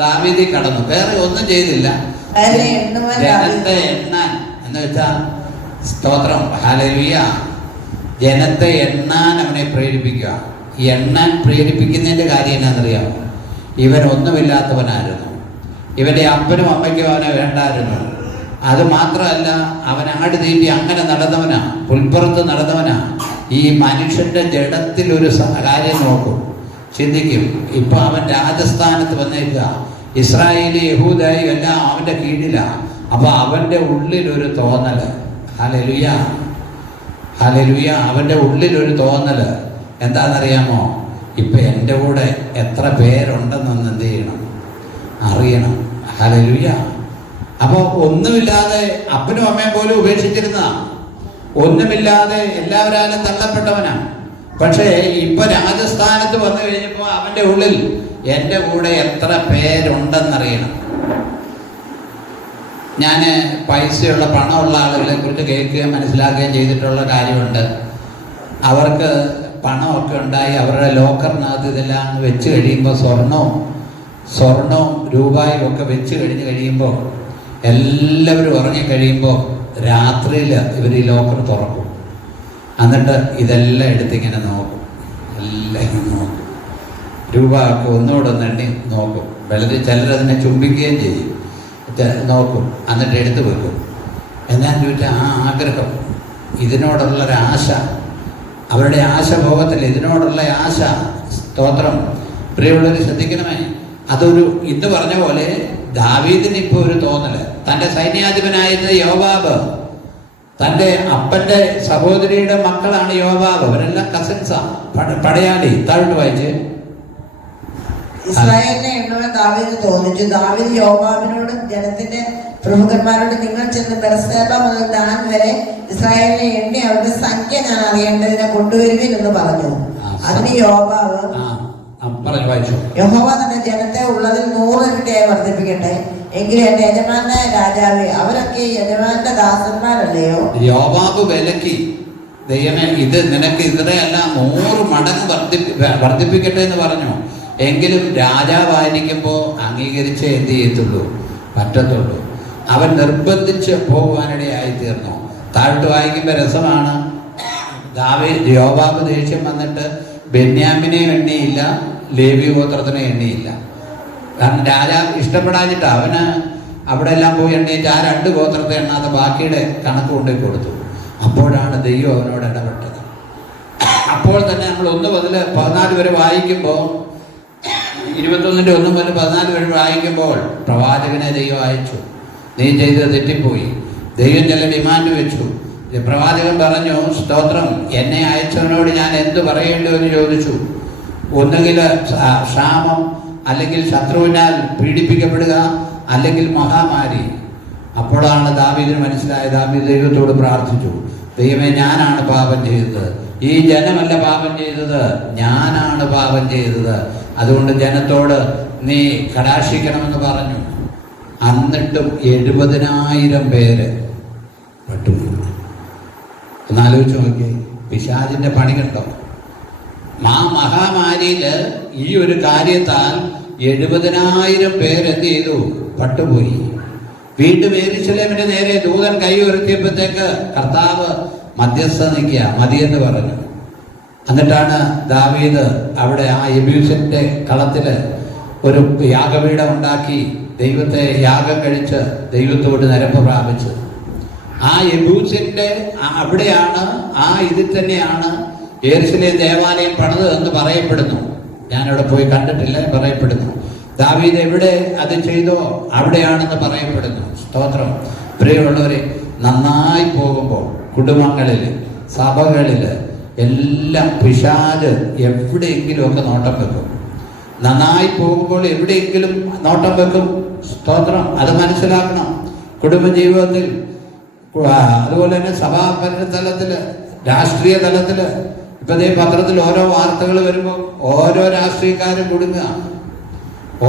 ദാവീദിൽ കടന്നു, വേറെ ഒന്നും ചെയ്തില്ല. ജനത്തെ എണ്ണാൻ എന്ന് വെച്ചാൽ, സ്തോത്രം, ഹല്ലേലൂയ, ജനത്തെ എണ്ണാൻ അവനെ പ്രേരിപ്പിക്കുക. എണ്ണാൻ പ്രേരിപ്പിക്കുന്നതിന്റെ കാര്യം എന്നാണെന്നറിയാമോ? ഇവൻ ഒന്നുമില്ലാത്തവനായിരുന്നു, ഇവന്റെ അപ്പനും അമ്മയ്ക്കും അവനെ വേണ്ടായിരുന്നു. അത് മാത്രമല്ല, അവൻ ആട് തീറ്റി അങ്ങനെ നടന്നവനാ, പുൽപ്പുറത്ത് നടന്നവനാ. ഈ മനുഷ്യന്റെ ജഡത്തിൽ ഒരു കാര്യം നോക്കും, ചിന്തിക്കും. ഇപ്പൊ അവൻ രാജസ്ഥാനത്ത് വന്നേക്കുക, ഇസ്രായേലി യഹൂദയും എല്ലാം അവന്റെ കീഴിലാണ്. അപ്പൊ അവന്റെ ഉള്ളിലൊരു തോന്നല്, ഹല്ലേലൂയ, ഹല്ലേലൂയ, അവന്റെ ഉള്ളിലൊരു തോന്നല് എന്താണെന്നറിയാമോ? ഇപ്പൊ എൻ്റെ കൂടെ എത്ര പേരുണ്ടെന്നൊന്ന് എന്ത് ചെയ്യണം, അറിയണം. ഹല്ലേലൂയ. അപ്പൊ ഒന്നുമില്ലാതെ അപ്പനും അമ്മയും പോലും ഉപേക്ഷിച്ചിരുന്ന, ഒന്നുമില്ലാതെ എല്ലാവരാലും തള്ളപ്പെട്ടവനാ. പക്ഷേ ഇപ്പൊ രാജസ്ഥാനത്ത് വന്നു കഴിഞ്ഞപ്പോ അവന്റെ ഉള്ളിൽ എൻ്റെ കൂടെ എത്ര പേരുണ്ടെന്നറിയണം. ഞാൻ പൈസയുള്ള പണമുള്ള ആളുകളെ കുറിച്ച് കേൾക്കുകയും മനസ്സിലാക്കുകയും ചെയ്തിട്ടുള്ള കാര്യമുണ്ട്. അവർക്ക് പണമൊക്കെ ഉണ്ടായി അവരുടെ ലോക്കറിനകത്ത് ഇതെല്ലാം വെച്ച് കഴിയുമ്പോൾ സ്വർണവും രൂപയും ഒക്കെ വെച്ച് കഴിയുമ്പോൾ എല്ലാവരും ഉറങ്ങിക്കഴിയുമ്പോൾ രാത്രിയിൽ ഇവർ ഈ ലോക്കർ തുറക്കും. എന്നിട്ട് ഇതെല്ലാം എടുത്തിങ്ങനെ നോക്കും, എല്ലാം നോക്കും, രൂപ ഒക്കെ ഒന്നുകൂടെ എണ്ണി നോക്കും. ചിലരതിനെ ചുംബിക്കുകയും ചെയ്യും. നോക്കും, എന്നിട്ട് എടുത്തു വെക്കും. എന്നാ ചോദിച്ചാൽ ആ ആഗ്രഹം, ഇതിനോടുള്ളൊരാശ, അവരുടെ ആശ പോകത്തില്ല, ഇതിനോടുള്ള ആശ. സ്തോത്രം. പ്രിയമുള്ളവർ ശ്രദ്ധിക്കണമേ, അതൊരു ഇന്ന് പറഞ്ഞ പോലെ ദാവീദിന് ഇപ്പോൾ ഒരു തോന്നല്, തൻ്റെ സൈന്യാധിപനായിരുന്ന യോവാബ്, തൻ്റെ അപ്പൻ്റെ സഹോദരിയുടെ മക്കളാണ് യോവാബ്, അവരെല്ലാം കസിൻസാ, പടയാളി. താഴോട്ട് വായിച്ച്. ഇസ്രായേലിനെ എണ്ണുവാൻ ദാവീദിന് തോന്നിച്ചു. ദാവീദ് യോവാബിനോടും ജനത്തിന്റെ പ്രമുഖന്മാരോട്, നിങ്ങൾ ചെന്ന് ബെർസേബ മുതൽ ദാൻ വരെ ഇസ്രായേലിനെ എണ്ണി അവരുടെ സംഖ്യ ഞാൻ അറിയേണ്ടതിനെ കൊണ്ടുവരുവിൻ എന്ന് പറഞ്ഞു. അതിന് യോവാബ്, യഹോവ തന്റെ ജനത്തെ ഉള്ളതിൽ 100 ഇരട്ടിയായി വർദ്ധിപ്പിക്കട്ടെ, എങ്കിലും എന്റെ യജമാനായ രാജാവേ, അവരൊക്കെ യജമാന്റെ ദാസന്മാരല്ലയോ? യോവാബ് വിലക്കി, ദൈവമേ ഇത് നിനക്ക് ഇത്രയല്ല 100 മടങ്ങ് വർദ്ധിപ്പിക്കട്ടെ എന്ന് പറഞ്ഞു. എങ്കിലും രാജാവായിരിക്കുമ്പോൾ അംഗീകരിച്ചേ എന്ത് ചെയ്യത്തുള്ളൂ, പറ്റത്തുള്ളൂ. അവൻ നിർബന്ധിച്ച് പോകുവാനിടയായി തീർന്നു. താഴോട്ട് വായിക്കുമ്പോൾ രസമാണ്. യോവാബ് ദേഷ്യം വന്നിട്ട് ബെന്യാമിനെ എണ്ണിയില്ല, ലേവി ഗോത്രത്തിനെ എണ്ണിയില്ല. കാരണം രാജാവ് ഇഷ്ടപ്പെടാഞ്ഞിട്ട് അവന് അവിടെ എല്ലാം പോയി എണ്ണിയിട്ട് ആ 2 ഗോത്രത്തെ എണ്ണാതെ ബാക്കിയുടെ കണക്ക് കൊണ്ടു കൊടുത്തു. അപ്പോഴാണ് ദൈവം അവനോട് ഇടപെട്ടത്. അപ്പോൾ തന്നെ നമ്മൾ 1 മുതൽ 14 വരെ വായിക്കുമ്പോൾ, 21-ന്റെ 1 മുതൽ 14 വരെ വായിക്കുമ്പോൾ, പ്രവാചകനെ ദൈവം അയച്ചു. നീ ചെയ്തത് തെറ്റിപ്പോയി. ദൈവം ചില ഡിമാൻഡ് വെച്ചു. പ്രവാചകൻ പറഞ്ഞു, സ്തോത്രം, എന്നെ അയച്ചവനോട് ഞാൻ എന്ത് പറയേണ്ടു എന്ന് ചോദിച്ചു. ഒന്നുകിൽ ക്ഷാമം, അല്ലെങ്കിൽ ശത്രുവിനാൽ പീഡിപ്പിക്കപ്പെടുക, അല്ലെങ്കിൽ മഹാമാരി. അപ്പോഴാണ് ദാവീദിന് മനസ്സിലായത്. ദാവീദ് ദൈവത്തോട് പ്രാർത്ഥിച്ചു, ദൈവമേ, ഞാനാണ് പാപം ചെയ്തത്, ഈ ജനമല്ല പാപം ചെയ്തത്, ഞാനാണ് പാപം ചെയ്തത്. അതുകൊണ്ട് ജനത്തോട് നീ കടാക്ഷിക്കണമെന്ന് പറഞ്ഞു. എന്നിട്ടും 70,000 പേര് പട്ടുപോയി. ഒന്നാലോചിച്ച് നോക്കി, പിശാചിന്റെ പണി കണ്ടോ? മഹാമാരിയില് ഈ ഒരു കാര്യത്താൽ 70,000 പേര് എന്ത് ചെയ്തു? പട്ടുപോയി. വീണ്ടും യെരൂശലേമിന്റെ നേരെ ദൂതൻ കൈ ഉയർത്തിയപ്പോഴത്തേക്ക് കർത്താവ് മധ്യസ്ഥ നിൽക്കുക, മതിയെന്ന് പറഞ്ഞു. എന്നിട്ടാണ് ദാവീദ് അവിടെ ആ യെബൂസിന്റെ കളത്തില് ഒരു യാഗപീഠം ഉണ്ടാക്കി ദൈവത്തെ യാഗം കഴിച്ച് ദൈവത്തോട് നിരപ്പ് പ്രാപിച്ചത്. ആ യെബൂസിന്റെ അവിടെയാണ്, ആ ഇതിൽ തന്നെയാണ് യെരൂശലേം ദേവാലയം പണിത് എന്ന് പറയപ്പെടുന്നു. ഞാനവിടെ പോയി കണ്ടിട്ടില്ല, പറയപ്പെടുന്നു. ദാവീദ് എവിടെ അത് ചെയ്തോ അവിടെയാണെന്ന് പറയപ്പെടുന്നു. സ്തോത്രം. പ്രിയമുള്ളവരെ, നന്നായി പോകുമ്പോൾ കുടുംബങ്ങളിൽ, സഭകളിൽ എല്ലാം പിശാച് എവിടെയെങ്കിലും ഒക്കെ നോട്ടം വെക്കും. നന്നായി പോകുമ്പോൾ എവിടെയെങ്കിലും നോട്ടം വെക്കും. സ്തോത്രം. അത് മനസ്സിലാക്കണം. കുടുംബജീവിതത്തിൽ, അതുപോലെ തന്നെ സഭാഭരണ തലത്തില്, രാഷ്ട്രീയ തലത്തില്. ഇപ്പൊ ദേ പത്രത്തിൽ ഓരോ വാർത്തകൾ വരുമ്പോൾ ഓരോ രാഷ്ട്രീയക്കാരും കുടുങ്ങുക,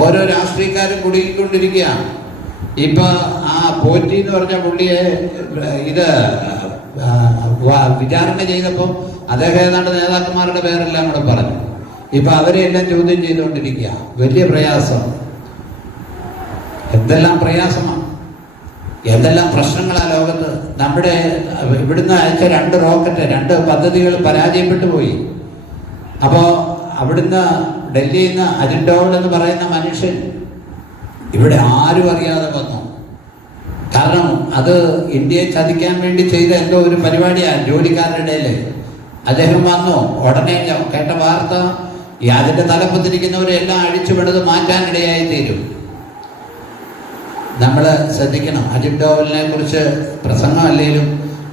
ഓരോ രാഷ്ട്രീയക്കാരും കുടുങ്ങിക്കൊണ്ടിരിക്കുക. ഇപ്പൊ ആ പോറ്റി എന്ന് പറഞ്ഞ പുള്ളിയെ ഇത് വിചാരണ ചെയ്തപ്പോൾ അദ്ദേഹം ഏതാണ്ട് നേതാക്കന്മാരുടെ പേരെല്ലാം കൂടെ പറഞ്ഞു. ഇപ്പൊ അവരെല്ലാം ചോദ്യം ചെയ്തുകൊണ്ടിരിക്കുക. വലിയ പ്രയാസം. എന്തെല്ലാം പ്രയാസമാണ്, എന്തെല്ലാം പ്രശ്നങ്ങളാ ലോകത്ത്. നമ്മുടെ ഇവിടുന്ന് അയച്ച 2 റോക്കറ്റ്, 2 പദ്ധതികൾ പരാജയപ്പെട്ടു പോയി. അപ്പോൾ അവിടുന്ന് ഡൽഹിയിൽ നിന്ന് അജിത് ഡോവൽ എന്ന് പറയുന്ന മനുഷ്യൻ ഇവിടെ ആരും അറിയാതെ വന്നു. കാരണം അത് ഇന്ത്യയെ ചതിക്കാൻ വേണ്ടി ചെയ്ത എന്തോ ഒരു പരിപാടിയാണ് ജോലിക്കാരുടെ ഇടയിൽ. അദ്ദേഹം വന്നു ഉടനെ കേട്ട വാർത്ത, അതിന്റെ തലപ്പത്തിരിക്കുന്നവരെ എല്ലാം അഴിച്ചുവിടത് മാറ്റാനിടയായി തീരും. നമ്മൾ ശ്രദ്ധിക്കണം. അജിത് ഡോവലിനെ കുറിച്ച് പ്രസംഗമല്ലെങ്കിലും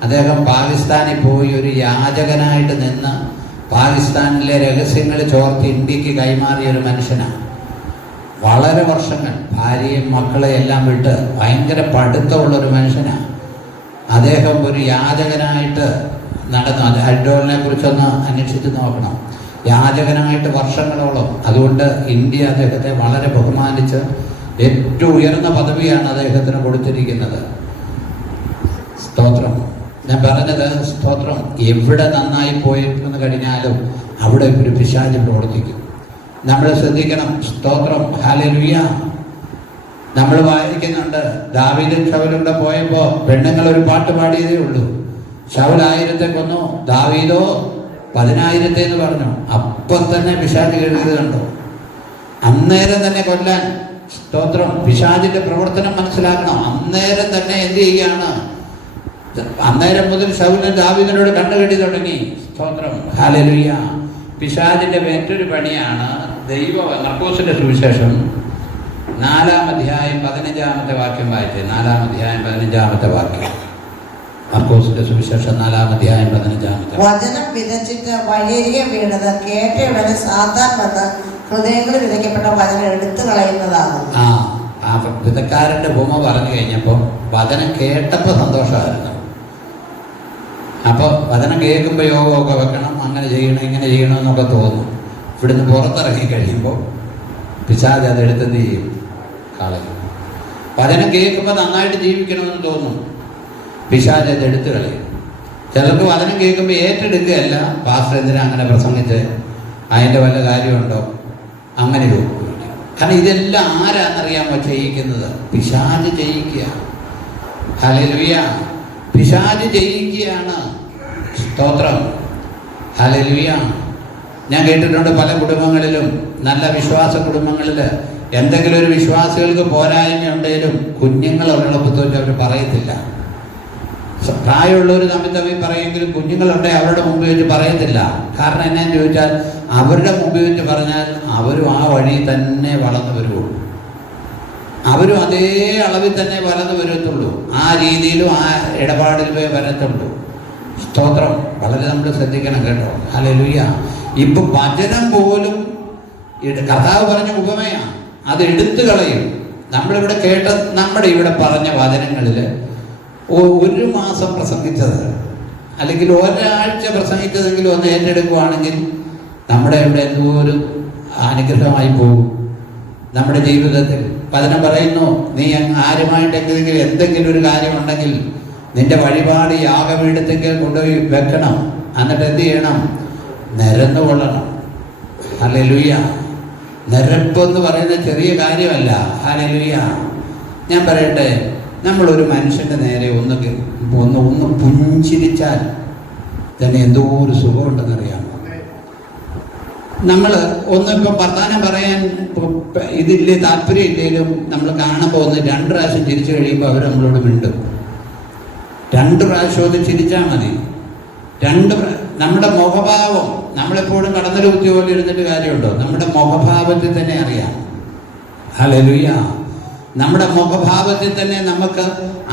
അദ്ദേഹം പാകിസ്ഥാനിൽ പോയി ഒരു യാചകനായിട്ട് നിന്ന് പാകിസ്ഥാനിലെ രഹസ്യങ്ങൾ ചോർത്തി ഇന്ത്യക്ക് കൈമാറിയ ഒരു മനുഷ്യനാണ്. വളരെ വർഷങ്ങൾ ഭാര്യയും മക്കളെ എല്ലാം വിട്ട് ഭയങ്കര പഠിത്തമുള്ളൊരു മനുഷ്യനാണ്. അദ്ദേഹം ഒരു യാചകനായിട്ട് നടന്നു. അജിത് ഡോവലിനെ കുറിച്ചൊന്ന് അന്വേഷിച്ച് നോക്കണം. യാചകനായിട്ട് വർഷങ്ങളോളം. അതുകൊണ്ട് ഇന്ത്യ അദ്ദേഹത്തെ വളരെ ബഹുമാനിച്ച് ഏറ്റവും ഉയർന്ന പദവിയാണ് അദ്ദേഹത്തിന് കൊടുത്തിരിക്കുന്നത്. സ്തോത്രം. ഞാൻ പറഞ്ഞത്, സ്തോത്രം, എവിടെ നന്നായി പോയിരുന്നു കഴിഞ്ഞാലും അവിടെ ഒരു പിശാച് പ്രവർത്തിക്കും. നമ്മൾ ശ്രദ്ധിക്കണം. സ്തോത്രം. ഹല്ലേലൂയ. നമ്മൾ വായിക്കുന്നുണ്ട്, ദാവീദും ശൗലും കൂടെ പോയപ്പോ പെണ്ണുങ്ങൾ ഒരു പാട്ട് പാടിയതേ ഉള്ളൂ. ശൗൽ 1000 കൊന്നു, ദാവീദോ 10,000 എന്ന് പറഞ്ഞു. അപ്പം തന്നെ പിശാച് എഴുതിയത് കണ്ടോ? അന്നേരം തന്നെ കൊല്ലാൻ സ്തോത്രം. പിശാചിന്റെ പ്രവർത്തനം മനസ്സിലാക്കണം. അന്നേരം തന്നെ എന്ത് ചെയ്യുകയാണ്? അന്നേരം മുതൽ ശൗലൻ ദാവീദിനോട് കണ്ണുകെട്ടി തുടങ്ങി. സ്തോത്രം, ഹല്ലേലൂയ. പിശാചിന്റെ മറ്റൊരു പണിയാണ് മർക്കോസിന്റെ സുവിശേഷം 4-ാം അധ്യായം 15-ാമത്തെ വാക്യം വായിച്ചേ. 4-ാം അധ്യായം 15-ാമത്തെ വാക്യം. മർക്കോസിന്റെ സുവിശേഷം 4-ാം അധ്യായം 15-ാമത്തെ. വചനം വിതച്ചിട്ട് വഴിയരികെ വീണത് കേട്ട ഉടനെ സാത്താൻ വന്ന് ഹൃദയങ്ങളിൽ വിതയ്ക്കപ്പെട്ട വചനം എടുത്തു കളയുന്നതാണ്. ആ വിധക്കാരന്റെ ഉപമ പറഞ്ഞു കഴിഞ്ഞപ്പോൾ വചനം കേട്ടപ്പോൾ സന്തോഷമായിരുന്നു. അപ്പോൾ വചനം കേൾക്കുമ്പോൾ യോഗമൊക്കെ വെക്കണം, അങ്ങനെ ചെയ്യണം, ഇങ്ങനെ ചെയ്യണമെന്നൊക്കെ തോന്നും. ഇവിടുന്ന് പുറത്തിറങ്ങി കഴിയുമ്പോൾ പിശാച് അതെടുത്ത് എന്ത് ചെയ്യും? കളയും. വചനം കേൾക്കുമ്പോൾ നന്നായിട്ട് ജീവിക്കണമെന്ന് തോന്നും, പിശാച് അത് എടുത്തു കളയും. ചിലർക്ക് വചനം കേൾക്കുമ്പോൾ ഏറ്റെടുക്കുകയല്ല, പാസ്റ്റർ എന്തിനാ അങ്ങനെ പ്രസംഗിച്ച്, അതിൻ്റെ വല്ല കാര്യമുണ്ടോ, അങ്ങനെ ചോദിക്കും. കാരണം ഇതെല്ലാം ആരാന്നറിയാമോ ചെയ്യിക്കുന്നത്? പിശാച് ചെയ്യിക്കുക. ഹല്ലേലൂയ. പിശാച് ചെയ്യിക്കുകയാണ്. സ്തോത്രം, ഹല്ലേലൂയ. ഞാൻ കേട്ടിട്ടുണ്ട് പല കുടുംബങ്ങളിലും, നല്ല വിശ്വാസ കുടുംബങ്ങളിൽ എന്തെങ്കിലും ഒരു വിശ്വാസികൾക്ക് പോരായ്മ ഉണ്ടെങ്കിലും കുഞ്ഞുങ്ങൾ അവരുള്ളപ്പത്ത് വെച്ച് അവർ പറയത്തില്ല. പ്രായമുള്ളവർ തമ്മിൽ പറയുമെങ്കിലും കുഞ്ഞുങ്ങളുണ്ടെങ്കിൽ അവരുടെ മുമ്പിൽ വെച്ച് പറയത്തില്ല. കാരണം എന്നാന്ന് ചോദിച്ചാൽ അവരുടെ മുമ്പിൽ വെച്ച് പറഞ്ഞാൽ അവരും ആ വഴി തന്നെ വളർന്നു വരുള്ളൂ, അവരും അതേ അളവിൽ തന്നെ വളർന്നു വരത്തുള്ളൂ, ആ രീതിയിലും ആ ഇടപാടിൽ വരത്തുള്ളൂ. സ്തോത്രം, വളരെ നമ്മൾ ശ്രദ്ധിക്കണം കേട്ടോ. ഹല്ലേലൂയ. ഇപ്പൊ വചനം പോലും കർത്താവ് പറഞ്ഞ ഉപമയാണ്, അത് എടുത്തു കളയും. നമ്മളിവിടെ കേട്ട, നമ്മുടെ ഇവിടെ പറഞ്ഞ വചനങ്ങളിൽ 1 മാസം പ്രസംഗിച്ചത് അല്ലെങ്കിൽ ഒരാഴ്ച പ്രസംഗിച്ചതെങ്കിലും ഒന്ന് ഏറ്റെടുക്കുവാണെങ്കിൽ നമ്മുടെ ഇവിടെ എന്തോ ഒരു അനുഗ്രഹമായി പോകും നമ്മുടെ ജീവിതത്തിൽ. വചനം പറയുന്നു, നീ ആരുമായിട്ടെങ്കിലും എന്തെങ്കിലും ഒരു കാര്യമുണ്ടെങ്കിൽ നിന്റെ വഴിപാട് യാഗപീഠത്തെങ്കിൽ കൊണ്ടുപോയി വെക്കണം. എന്നിട്ട് എന്ത് ചെയ്യണം? നിരന്നു കൊള്ളണം. ഹല്ലേലൂയ. നിരപ്പെന്ന് പറയുന്ന ചെറിയ കാര്യമല്ല. ഹല്ലേലൂയ. ഞാൻ പറയട്ടെ, നമ്മളൊരു മനുഷ്യൻ്റെ നേരെ ഒന്ന് പുഞ്ചിരിച്ചാൽ തന്നെ എന്തോ ഒരു സുഖമുണ്ടെന്നറിയാമോ? നമ്മൾ ഒന്നിപ്പം വർത്താനം പറയാൻ ഇതില്ലേ താല്പര്യം ഇല്ലെങ്കിലും നമ്മൾ കാണുമ്പോൾ 2 പ്രാവശ്യം ചിരിച്ചു കഴിയുമ്പോൾ അവർ നമ്മളോട് മിണ്ടും. 2 പ്രാവശ്യം ഒന്ന് ചിരിച്ചാൽ മതി. നമ്മുടെ മുഖഭാവം, നമ്മളെപ്പോഴും കടന്നൽ കുത്തി പോലെ ഇരുന്നിട്ട് കാര്യമുണ്ടോ? നമ്മുടെ മുഖഭാവത്തിൽ തന്നെ അറിയാം. ഹല്ലേലൂയ. നമ്മുടെ മുഖഭാവത്തിൽ തന്നെ നമുക്ക്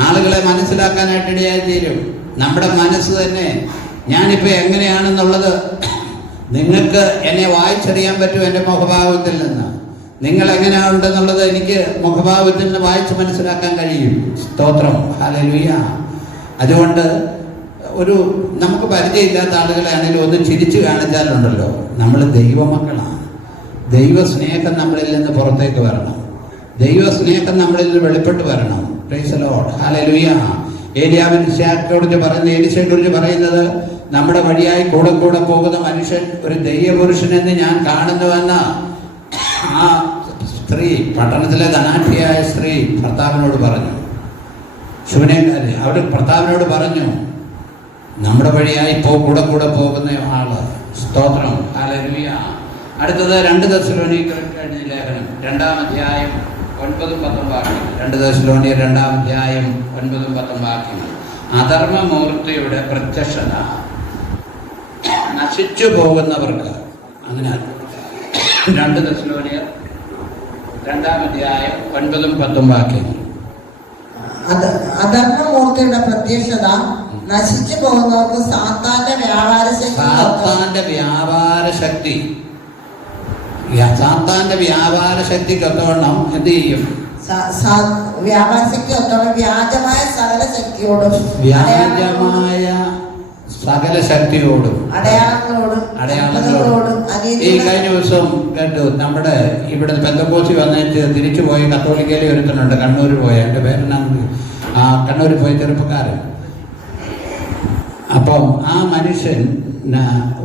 ആളുകളെ മനസ്സിലാക്കാനായിട്ട് ഇടയായി തീരും. നമ്മുടെ മനസ്സ് തന്നെ, ഞാനിപ്പോൾ എങ്ങനെയാണെന്നുള്ളത് നിങ്ങൾക്ക് എന്നെ വായിച്ചറിയാൻ പറ്റും എൻ്റെ മുഖഭാവത്തിൽ നിന്ന്. നിങ്ങൾ എങ്ങനെയാണെന്നുള്ളത് എനിക്ക് മുഖഭാവത്തിൽ നിന്ന് വായിച്ച് മനസ്സിലാക്കാൻ കഴിയും. സ്തോത്രം, ഹല്ലേലൂയ. അതുകൊണ്ട് നമുക്ക് പരിചയമില്ലാത്ത ആളുകളെ ആണെങ്കിലും ഒന്ന് ചിരിച്ചു കാണിച്ചാലുണ്ടല്ലോ, നമ്മൾ ദൈവമക്കളാണ്. ദൈവസ്നേഹം നമ്മളിൽ നിന്ന് പുറത്തേക്ക് വരണം, ദൈവസ്നേഹം നമ്മളിൽ നിന്ന് വെളിപ്പെട്ട് വരണം. Praise the lord, hallelujah. എലീശയെക്കുറിച്ച് പറയുന്നത്, നമ്മുടെ വഴിയായി കൂടെ പോകുന്ന മനുഷ്യൻ ഒരു ദൈവപുരുഷനെന്ന് ഞാൻ കാണുന്നുവെന്ന് ആ സ്ത്രീ, പട്ടണത്തിലെ ധനാഢ്യയായ സ്ത്രീ ഭർത്താവിനോട് പറഞ്ഞു. ശൂന്യക്കാരി അവർ ഭർത്താവിനോട് പറഞ്ഞു, നമ്മുടെ വഴിയായി കൂടെ പോകുന്ന ആള്. സ്തോത്രം, ഹല്ലേലൂയ. അടുത്തത് 2 തെസ്സലോനിക്കർക്ക് എഴുതിയ ലേഖനം 2-ാം അധ്യായം 9-10 വാക്യം. 2 തെസ്സലോനിയർ 2-ാം അധ്യായം 9-10 വാക്യം. അധർമ്മമൂർത്തിയുടെ പ്രത്യക്ഷത നശിച്ചു പോകുന്നവർക്ക്, അങ്ങനെ 2 തെസ്സലോനിയർ 2-ാം അധ്യായം 9-10 വാക്യം. അധർമ്മമൂർത്തിയുടെ പ്രത്യക്ഷത നശിച്ചു പോകുന്നവർക്ക് സാത്താന്റെ വ്യാപാര ശക്തി കൊത്തവണ്ണം എന്ത് ചെയ്യും? വ്യാപാര ശക്തി ഒത്തോളം വ്യാജമായ സകല ശക്തിയോടും അടയാളങ്ങളോടും. ഈ കഴിഞ്ഞ ദിവസം കേട്ടു, നമ്മുടെ ഇവിടെ പെന്തക്കോസ്തി വന്നിട്ട് തിരിച്ചു പോയി കത്തോലിക്കയിൽ ഒരുത്തനുണ്ട്, കണ്ണൂർ പോയ, എൻ്റെ പേരെന്നാണ്, കണ്ണൂരിൽ പോയ ചെറുപ്പക്കാരൻ. അപ്പം ആ മനുഷ്യൻ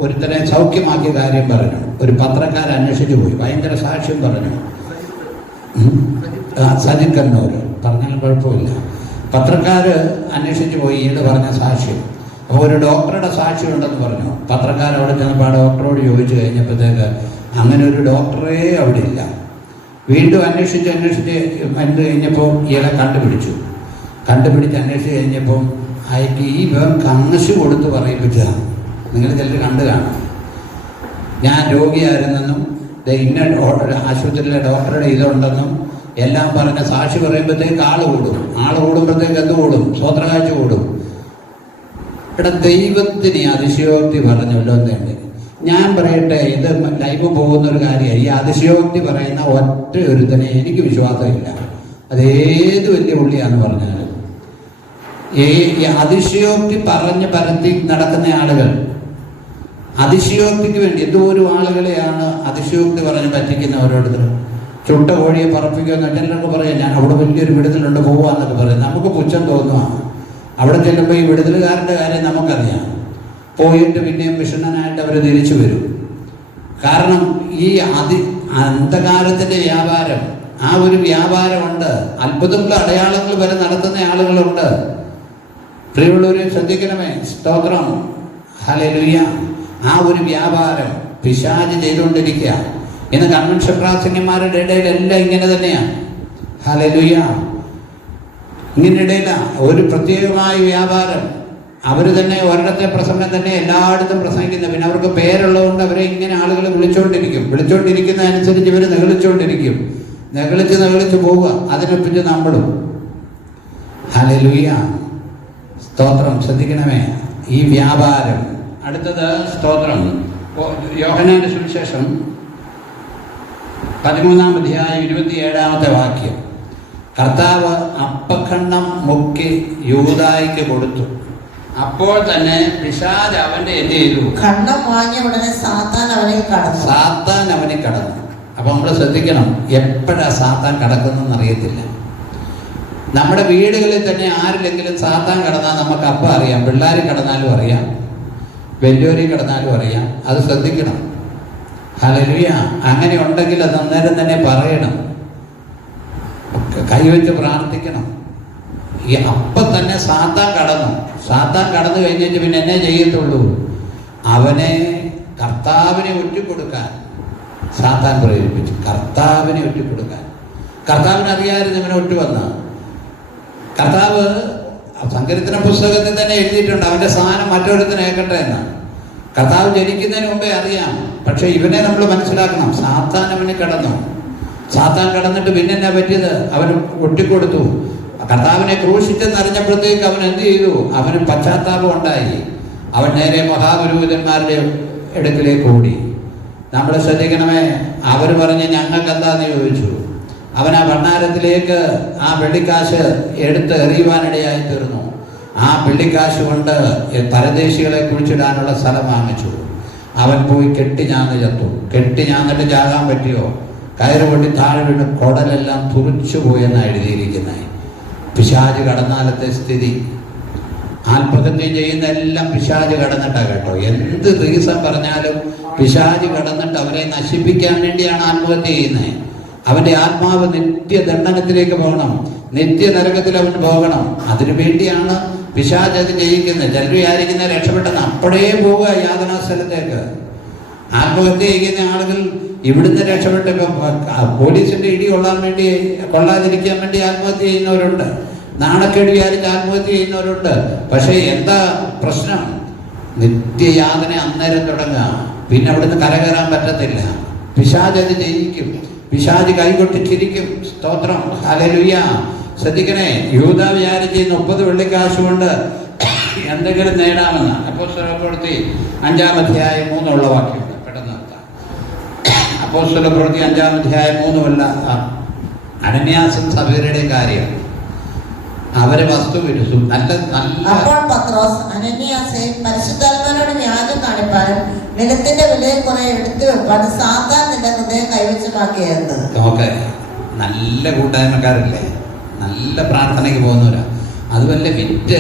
ഒരുത്തനെ സൗഖ്യമാക്കിയ കാര്യം പറഞ്ഞു. ഒരു പത്രക്കാരൻ അന്വേഷിച്ചു പോയി, ഭയങ്കര സാക്ഷ്യം പറഞ്ഞു. സജിത് കണ്ണൂർ പറഞ്ഞാലും കുഴപ്പമില്ല. പത്രക്കാര് അന്വേഷിച്ചു പോയി ഈട് പറഞ്ഞ സാക്ഷ്യം. അപ്പോൾ ഒരു ഡോക്ടറുടെ സാക്ഷ്യം ഉണ്ടെന്ന് പറഞ്ഞു. പത്രക്കാർ അവിടെ ചെന്നപ്പോൾ ആ ഡോക്ടറോട് ചോദിച്ചു കഴിഞ്ഞപ്പോഴത്തേക്ക് അങ്ങനെ ഒരു ഡോക്ടറേ അവിടെ ഇല്ല. വീണ്ടും അന്വേഷിച്ച് കണ്ടു കഴിഞ്ഞപ്പോൾ ഇയാളെ കണ്ടുപിടിച്ച് അന്വേഷിച്ച് കഴിഞ്ഞപ്പം അയക്ക് ഈ കങ്ങശു കൊടുത്ത് പറയിപ്പിച്ചതാണ്. നിങ്ങൾ ചിലർ കണ്ടു കാണും. ഞാൻ രോഗിയായിരുന്നെന്നും ഇന്ന ആശുപത്രിയിലെ ഡോക്ടറുടെ ഇതുണ്ടെന്നും എല്ലാം പറഞ്ഞ് സാക്ഷി പറയുമ്പോഴത്തേക്ക് ആള് കൂടുമ്പോഴത്തേക്ക് എന്ത് കൂടും? സ്വോത്രകാഴ്ച കൂടും. ഇവിടെ ദൈവത്തിന് അതിശയോക്തി പറഞ്ഞല്ലോ എന്നുണ്ട്. ഞാൻ പറയട്ടെ, ഇത് ലൈവ് പോകുന്ന ഒരു കാര്യമാണ്. ഈ അതിശയോക്തി പറയുന്ന ഒറ്റ ഒരുത്തനെ എനിക്ക് വിശ്വാസമില്ല. അതേത് വലിയ പുള്ളിയാന്ന് പറഞ്ഞാൽ ഈ അതിശയോക്തി പറഞ്ഞ് പരത്തി നടക്കുന്ന ആളുകൾ, അതിശയോക്തിക്ക് വേണ്ടി എന്തോരം ആളുകളെയാണ് അതിശയോക്തി പറഞ്ഞ് പറ്റിക്കുന്ന ഓരോരുത്തർ. ചുട്ട കോഴിയെ പറപ്പിക്കുമെന്ന് ചിലരൊക്കെ പറയാം, ഞാൻ അവിടെ വലിയൊരു വിടുതലുണ്ട് പോവാന്നൊക്കെ പറയും. നമുക്ക് പുച്ഛം തോന്നുക. അവിടെ ചെല്ലുമ്പോൾ ഈ വിടുതലുകാരൻ്റെ കാര്യം നമുക്കറിയാം. പോയിട്ട് പിന്നെയും വിഷണ്ണനായിട്ട് അവർ തിരിച്ചു വരും. കാരണം ഈ അന്ധകാരത്തിൻ്റെ വ്യാപാരം, ആ ഒരു വ്യാപാരമുണ്ട്. അത്ഭുതങ്ങളും അടയാളങ്ങൾ വരെ നടത്തുന്ന ആളുകളുണ്ട്. പ്രിയമുള്ളവരെ ശ്രദ്ധിക്കണമേ. സ്തോത്രം, ഹല്ലേലൂയ. ആ ഒരു വ്യാപാരം പിശാച് ചെയ്തുകൊണ്ടിരിക്കുക. ഇന്ന് കൺവെൻഷൻ പ്രാസംഗികന്മാരുടെ ഇടയിലെല്ലാം ഇങ്ങനെ തന്നെയാണ്. ഹല്ലേലൂയ. ഇങ്ങനെയിടയില്ല ഒരു പ്രത്യേകമായ വ്യാപാരം. അവർ തന്നെ ഒരിടത്തെ പ്രസംഗം തന്നെ എല്ലായിടത്തും പ്രസംഗിക്കുന്നത്. പിന്നെ അവർക്ക് പേരുള്ളതുകൊണ്ട് അവരെ ഇങ്ങനെ ആളുകൾ വിളിച്ചുകൊണ്ടിരിക്കുന്നതനുസരിച്ച് ഇവർ നെകളിച്ച് പോവുക. അതിനൊപ്പിച്ച് നമ്മളും. ഹല്ലേലൂയ, സ്തോത്രം. ശ്രദ്ധിക്കണമേ ഈ വ്യാപാരം. അടുത്തത് സ്തോത്രം, യോഹന്നാന്റെ സുവിശേഷം 13-ാം അധ്യായം 27-ാമത്തെ വാക്യം. കർത്താവ് അപ്പഖണ്ഡം മുക്കി യൂദായിക്ക് കൊടുത്തു. അപ്പോൾ തന്നെ പിശാച് അവന്റെ എന്ത് ചെയ്തു? ഖണ്ഡം വാങ്ങിയ ഉടനെ സാത്താൻ അവനെ കടന്നു. അപ്പൊ നമ്മൾ ശ്രദ്ധിക്കണം, എപ്പോഴാ സാത്താൻ കടക്കുന്നതെന്ന് അറിയത്തില്ല. നമ്മുടെ വീടുകളിൽ തന്നെ ആരിലെങ്കിലും സാത്താൻ കടന്നാൽ നമുക്ക് അപ്പം അറിയാം. പിള്ളേർ കടന്നാലും അറിയാം, വലിയവരിൽ കടന്നാലും അറിയാം. അത് ശ്രദ്ധിക്കണം. ഹല്ലേലൂയ. അങ്ങനെ ഉണ്ടെങ്കിൽ അത് അന്നേരം തന്നെ പറയണം, കൈവച്ച് പ്രാർത്ഥിക്കണം. ഈ അപ്പം തന്നെ സാത്താൻ കടന്നു കഴിഞ്ഞിട്ട് പിന്നെ എന്നെ ചെയ്യത്തുള്ളൂ? അവനെ കർത്താവിനെ ഒറ്റിക്കൊടുക്കാൻ സാത്താൻ പ്രേരിപ്പിച്ചു. കർത്താവിനെ ഒറ്റിക്കൊടുക്കാൻ. കർത്താവിനറിയാമായിരുന്നു ഇവനെ ഒറ്റുവന്ന. കർത്താവ് സങ്കീർത്തന പുസ്തകത്തിൽ തന്നെ എഴുതിയിട്ടുണ്ട്, അവന്റെ സ്ഥാനം മറ്റൊരുത്തിന് ഏക്കട്ടെ എന്ന്. കർത്താവ് ജനിക്കുന്നതിന് മുമ്പേ അറിയാം. പക്ഷെ ഇവനെ നമ്മൾ മനസ്സിലാക്കണം. സാത്താൻ അവന് സാത്താൻ കടന്നിട്ട് പിന്നെ എന്നാ പറ്റിയത്? അവൻ ഒറ്റിക്കൊടുത്തു. കർത്താവിനെ ക്രൂശിച്ചെന്നറിഞ്ഞപ്പോഴത്തേക്ക് അവൻ എന്ത് ചെയ്തു? അവന് പശ്ചാത്താപം ഉണ്ടായി. അവൻ നേരെ മഹാപുരോഹിതന്മാരുടെ അടുക്കിലേക്ക് ഓടി. നമ്മൾ ശ്രദ്ധിക്കണമേ. അവർ പറഞ്ഞ് ഞങ്ങൾക്ക് എന്താന്ന് ചോദിച്ചു. അവൻ ആ ഭണ്ഡാരത്തിലേക്ക് ആ വെള്ളിക്കാശ് എടുത്ത് എറിയുവാനിടയായി തീർന്നു. ആ വെള്ളിക്കാശ് കൊണ്ട് പരദേശികളെ കുഴിച്ചിടാനുള്ള സ്ഥലം വാങ്ങിച്ചു. അവൻ പോയി കെട്ടിഞ്ഞാന്നിട്ട് ചാകാൻ പറ്റിയോ? കയറ് പൊട്ടി താഴെ വീണ് കുടലെല്ലാം തുറിച്ചു പോയെന്നാണ് എഴുതിയിരിക്കുന്നത്. പിശാച് കടന്നാലത്തെ സ്ഥിതി. ആത്മഹത്യ ചെയ്യുന്ന എല്ലാം പിശാച് കടന്നിട്ടാ കേട്ടോ. എന്ത് റീസൺ പറഞ്ഞാലും പിശാച് കടന്നിട്ട് അവരെ നശിപ്പിക്കാൻ വേണ്ടിയാണ് ആത്മഹത്യ ചെയ്യുന്നത്. അവന്റെ ആത്മാവ് നിത്യദണ്ഡനത്തിലേക്ക് പോകണം, നിത്യനരകത്തിൽ അവൻ പോകണം. അതിനു വേണ്ടിയാണ് പിശാച് അത് ചെയ്യിക്കുന്നത്. ചിലർ വിചാരിക്കുന്ന രക്ഷപ്പെട്ടെന്ന്. അപ്പോഴേ പോവുക യാതനാ സ്ഥലത്തേക്ക്. ആത്മഹത്യ ചെയ്യുന്ന ആളുകൾ ഇവിടുന്ന് രക്ഷപ്പെട്ട് പോലീസിന്റെ ഇടി കൊള്ളാതിരിക്കാൻ വേണ്ടി ആത്മഹത്യ ചെയ്യുന്നവരുണ്ട്. നാണക്കേട് വിചാരിച്ച് ആത്മഹത്യ ചെയ്യുന്നവരുണ്ട്. പക്ഷേ എന്താ പ്രശ്നം? നിത്യയാതന അന്നേരം തുടങ്ങുക. പിന്നെ അവിടുന്ന് കരകയറാൻ പറ്റത്തില്ല. പിശാച് അത് ജയിക്കും. പിശാച് കൈകൊട്ടിച്ചിരിക്കും. സ്തോത്രം, ഹല്ലേലൂയ. ശ്രദ്ധിക്കണേ. യൂദ വിചാരിച്ച് 30 വെള്ളിക്കാശ് കൊണ്ട് എന്തെങ്കിലും നേടാമെന്ന്. അപ്പോസ്തലപ്രവൃത്തി 5-ാം അധ്യായം 3 വാക്യമുണ്ട്. പെട്ടെന്ന് അപ്പോസ്തലപ്രവൃത്തി 5-ാം അധ്യായം 3 അനന്യാസും സഫീറയുടെയും കാര്യം. അവരെ വസ്തു വിരുച്ചു. അപ്പോൾ പത്രോസ് അനന്യാസെ, പരിശുദ്ധാത്മാവിനോട് വ്യാജം കാണിപ്പാനും നിലത്തിന്റെ വിലയിൽ കുറെ എടുത്തു വെപ്പാനും സാത്താൻ നിന്റെ ഹൃദയം കൈവശമാക്കിയായിരുന്നു. ഓക്കെ, നല്ല കൂട്ടായ്മക്കാരല്ലേ, നല്ല പ്രാർത്ഥനയ്ക്ക് പോകുന്നവരാ. അതുപോലെ വിറ്റ്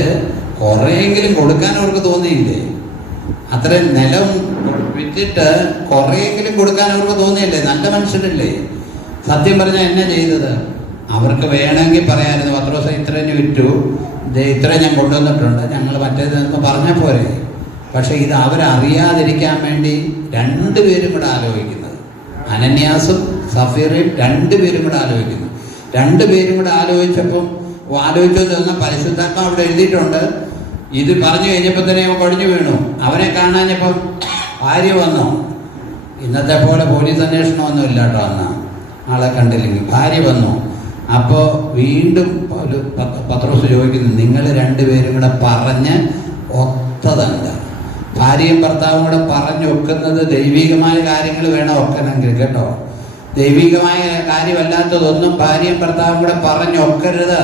കുറെയെങ്കിലും കൊടുക്കാൻ അവർക്ക് തോന്നിയില്ലേ? അത്രയും നിലം വിറ്റിട്ട് കുറെയെങ്കിലും കൊടുക്കാൻ അവർക്ക് തോന്നിയില്ലേ? നല്ല മനുഷ്യരല്ലേ? സത്യം പറഞ്ഞാൽ എന്നാ ചെയ്തത്? അവർക്ക് വേണമെങ്കിൽ പറയാമായിരുന്നു, പത്രോസ് ഇത്രയും വിറ്റു, ഇത്രയും ഞാൻ കൊണ്ടുവന്നിട്ടുണ്ട്, ഞങ്ങൾ മറ്റേതെന്ന് പറഞ്ഞാൽ പോരെ. പക്ഷെ ഇത് അവരറിയാതിരിക്കാൻ വേണ്ടി രണ്ടുപേരും കൂടെ ആലോചിക്കുന്നത്. അനന്യാസും സഫീറയും രണ്ടുപേരും കൂടെ ആലോചിക്കുന്നു. രണ്ടുപേരും കൂടെ ആലോചിച്ചു തന്ന പരിശുദ്ധാത്മാ അവിടെ എഴുതിയിട്ടുണ്ട്. ഇത് പറഞ്ഞു കഴിഞ്ഞപ്പോൾ തന്നെ അവൻ കൊടിഞ്ഞു വീണു. അവനെ കാണാഞ്ഞപ്പം ഭാര്യ വന്നു. ഇന്നത്തെ പോലെ പോലീസ് അന്വേഷണമൊന്നും ഇല്ല കേട്ടോ. അന്ന് ആളെ കണ്ടില്ലെങ്കിൽ ഭാര്യ വന്നു. അപ്പോൾ വീണ്ടും പത്രോസ് ചോദിക്കുന്നു, നിങ്ങൾ രണ്ടുപേരും കൂടെ പറഞ്ഞ് ഒത്തതെന്താ? ഭാര്യയും ഭർത്താവും കൂടെ പറഞ്ഞൊക്കുന്നത് ദൈവികമായ കാര്യങ്ങൾ വേണം ഒക്കണമെങ്കിൽ കേട്ടോ. ദൈവികമായ കാര്യമല്ലാത്തതൊന്നും ഭാര്യയും ഭർത്താവും കൂടെ പറഞ്ഞൊക്കരുത്.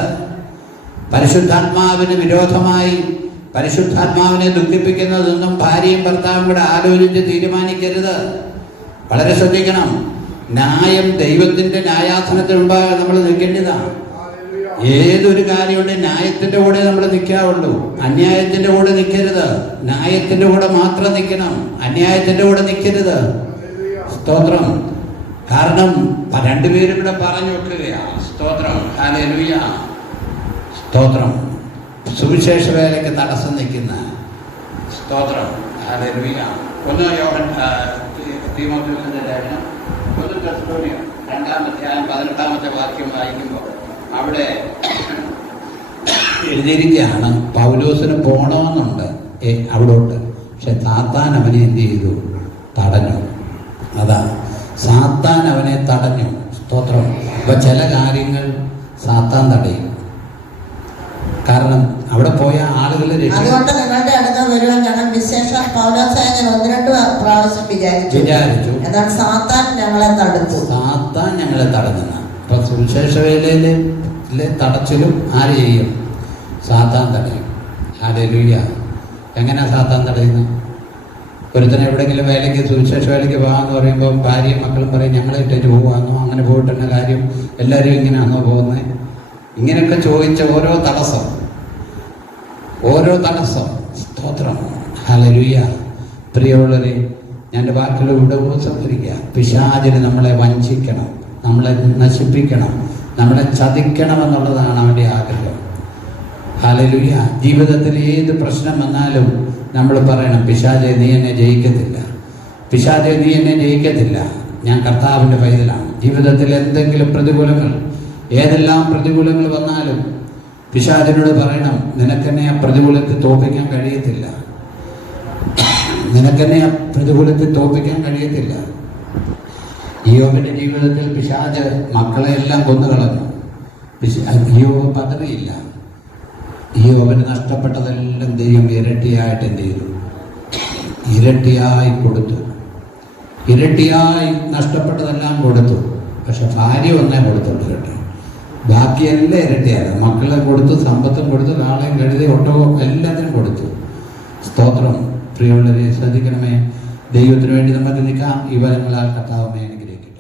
പരിശുദ്ധാത്മാവിന് വിരോധമായി പരിശുദ്ധാത്മാവിനെ ദുഃഖിപ്പിക്കുന്നതൊന്നും ഭാര്യയും ഭർത്താവും കൂടെ ആലോചിച്ച് തീരുമാനിക്കരുത്. വളരെ ശ്രദ്ധിക്കണം. ന്യായം ദൈവത്തിന്റെ ന്യായാസനത്തിന് മുമ്പാകെ നമ്മൾ നിൽക്കേണ്ടതാണ്. ഏതൊരു കാര്യമുണ്ട് ന്യായത്തിന്റെ കൂടെ നമ്മൾ നിൽക്കാവുള്ളൂ. അന്യായത്തിന്റെ കൂടെ നിൽക്കരുത്. ന്യായത്തിന്റെ കൂടെ മാത്രം നിൽക്കണം, അന്യായത്തിന്റെ കൂടെ നിൽക്കരുത്. സ്തോത്രം. കാരണം രണ്ടുപേരും കൂടെ പറഞ്ഞു വെക്കുകയാണ്. സ്തോത്രം. ഹല്ലേലൂയ. സ്തോത്രം. സുവിശേഷ വേലയ്ക്ക് തടസ്സം നിൽക്കുന്ന സ്തോത്രം. ഹല്ലേലൂയ. തീമോഥെയോസിന്റെ ലേഖനം 1 തെസ്സലോനിക്കർ 2-ാം അധ്യായം 18-ാമത്തെ വാക്യം വായിക്കുമ്പോൾ അവിടെ എഴുതിയിരിക്കുകയാണ്, പൗലോസിന് പോണമെന്നുണ്ട് അവിടോട്ട്. പക്ഷെ സാത്താൻ അവനെ എന്ത് ചെയ്തു? തടഞ്ഞു. അതാ, സാത്താൻ അവനെ തടഞ്ഞു. സ്തോത്രം. അപ്പൊ ചില കാര്യങ്ങൾ സാത്താൻ തടയും. കാരണം അവിടെ പോയ ആളുകൾ അതുകൊണ്ട് നിങ്ങളുടെ അടുത്ത് വരുവാൻ ഞാൻ വിശേഷം പൗലോസായ ഞാൻ 1-2 പ്രാവശ്യം വിചാരിച്ചു. എന്നാൽ സാത്താൻ ഞങ്ങളെ തടുത്തു. സാത്താൻ ഞങ്ങളെ തടഞ്ഞ. അപ്പൊ സുവിശേഷ വേലയിലെ തടച്ചിലും ആര് ചെയ്യും? സാത്താൻ തടയും. ഹല്ലേലൂയ. എങ്ങനെയാ സാത്താൻ തടയുന്നത്? ഒരുത്തനെ എവിടെയെങ്കിലും വേലയ്ക്ക് സുവിശേഷ വേലയ്ക്ക് പോകാമെന്ന് പറയുമ്പോൾ ഭാര്യയും മക്കളും പറയും ഞങ്ങളെ ഇട്ടേറ്റ് പോകാമെന്നോ, അങ്ങനെ പോയിട്ടുള്ള കാര്യം എല്ലാവരും ഇങ്ങനെയാണോ പോകുന്നത്? ഇങ്ങനെയൊക്കെ ചോദിച്ച ഓരോ തടസ്സം. സ്തോത്രം. ഹല്ലേലൂയ. പ്രിയമുള്ളവരെ, ഞാൻ എൻ്റെ വാക്കുകൾ ഇവിടെ സംഭരിക്കുക. പിശാചിന് നമ്മളെ വഞ്ചിക്കണം, നമ്മളെ നശിപ്പിക്കണം, നമ്മളെ ചതിക്കണമെന്നുള്ളതാണ് അവൻ്റെ ആഗ്രഹം. ഹല്ലേലൂയ. ജീവിതത്തിൽ ഏത് പ്രശ്നം വന്നാലും നമ്മൾ പറയണം, പിശാചേ നീ എന്നെ ജയിക്കത്തില്ല, പിശാചേ നീ എന്നെ ജയിക്കത്തില്ല, ഞാൻ കർത്താവിൻ്റെ പൈതലാണ്. ജീവിതത്തിൽ എന്തെങ്കിലും പ്രതികൂലങ്ങൾ, ഏതെല്ലാം പ്രതികൂലങ്ങൾ വന്നാലും പിശാചിനോട് പറയണം, നിനക്കെന്നെ ആ പ്രതികൂലത്തിൽ തോൽപ്പിക്കാൻ കഴിയത്തില്ല, നിനക്കെന്നെ ആ പ്രതികൂലത്തിൽ തോൽപ്പിക്കാൻ കഴിയത്തില്ല. യോബിന്റെ ജീവിതത്തിൽ പിശാച് മക്കളെയെല്ലാം കൊന്നുകളഞ്ഞു. യോബ് പതറിയില്ല. യോബിന് നഷ്ടപ്പെട്ടതെല്ലാം ദൈവം ഇരട്ടിയായിട്ട് എന്ത് ചെയ്തു? ഇരട്ടിയായി കൊടുത്തു. ഇരട്ടിയായി നഷ്ടപ്പെട്ടതെല്ലാം കൊടുത്തു. പക്ഷെ ഭാര്യ ഒന്നേ കൊടുത്തുള്ളൂ കേട്ടോ. ബാക്കിയെല്ലാം ഇരട്ടിയാണ്. മക്കളെ കൊടുത്തു, സമ്പത്തും കൊടുത്തു, കാളയും കഴുതി ഒട്ടകവും എല്ലാത്തിനും കൊടുത്തു. സ്തോത്രം. പ്രിയമുള്ളവരെ ശ്രദ്ധിക്കണമേ. ദൈവത്തിന് വേണ്ടി നമുക്ക് നിൽക്കാം. ഈ വരങ്ങളാൽ കർത്താവിനെ അനുഗ്രഹിക്കും.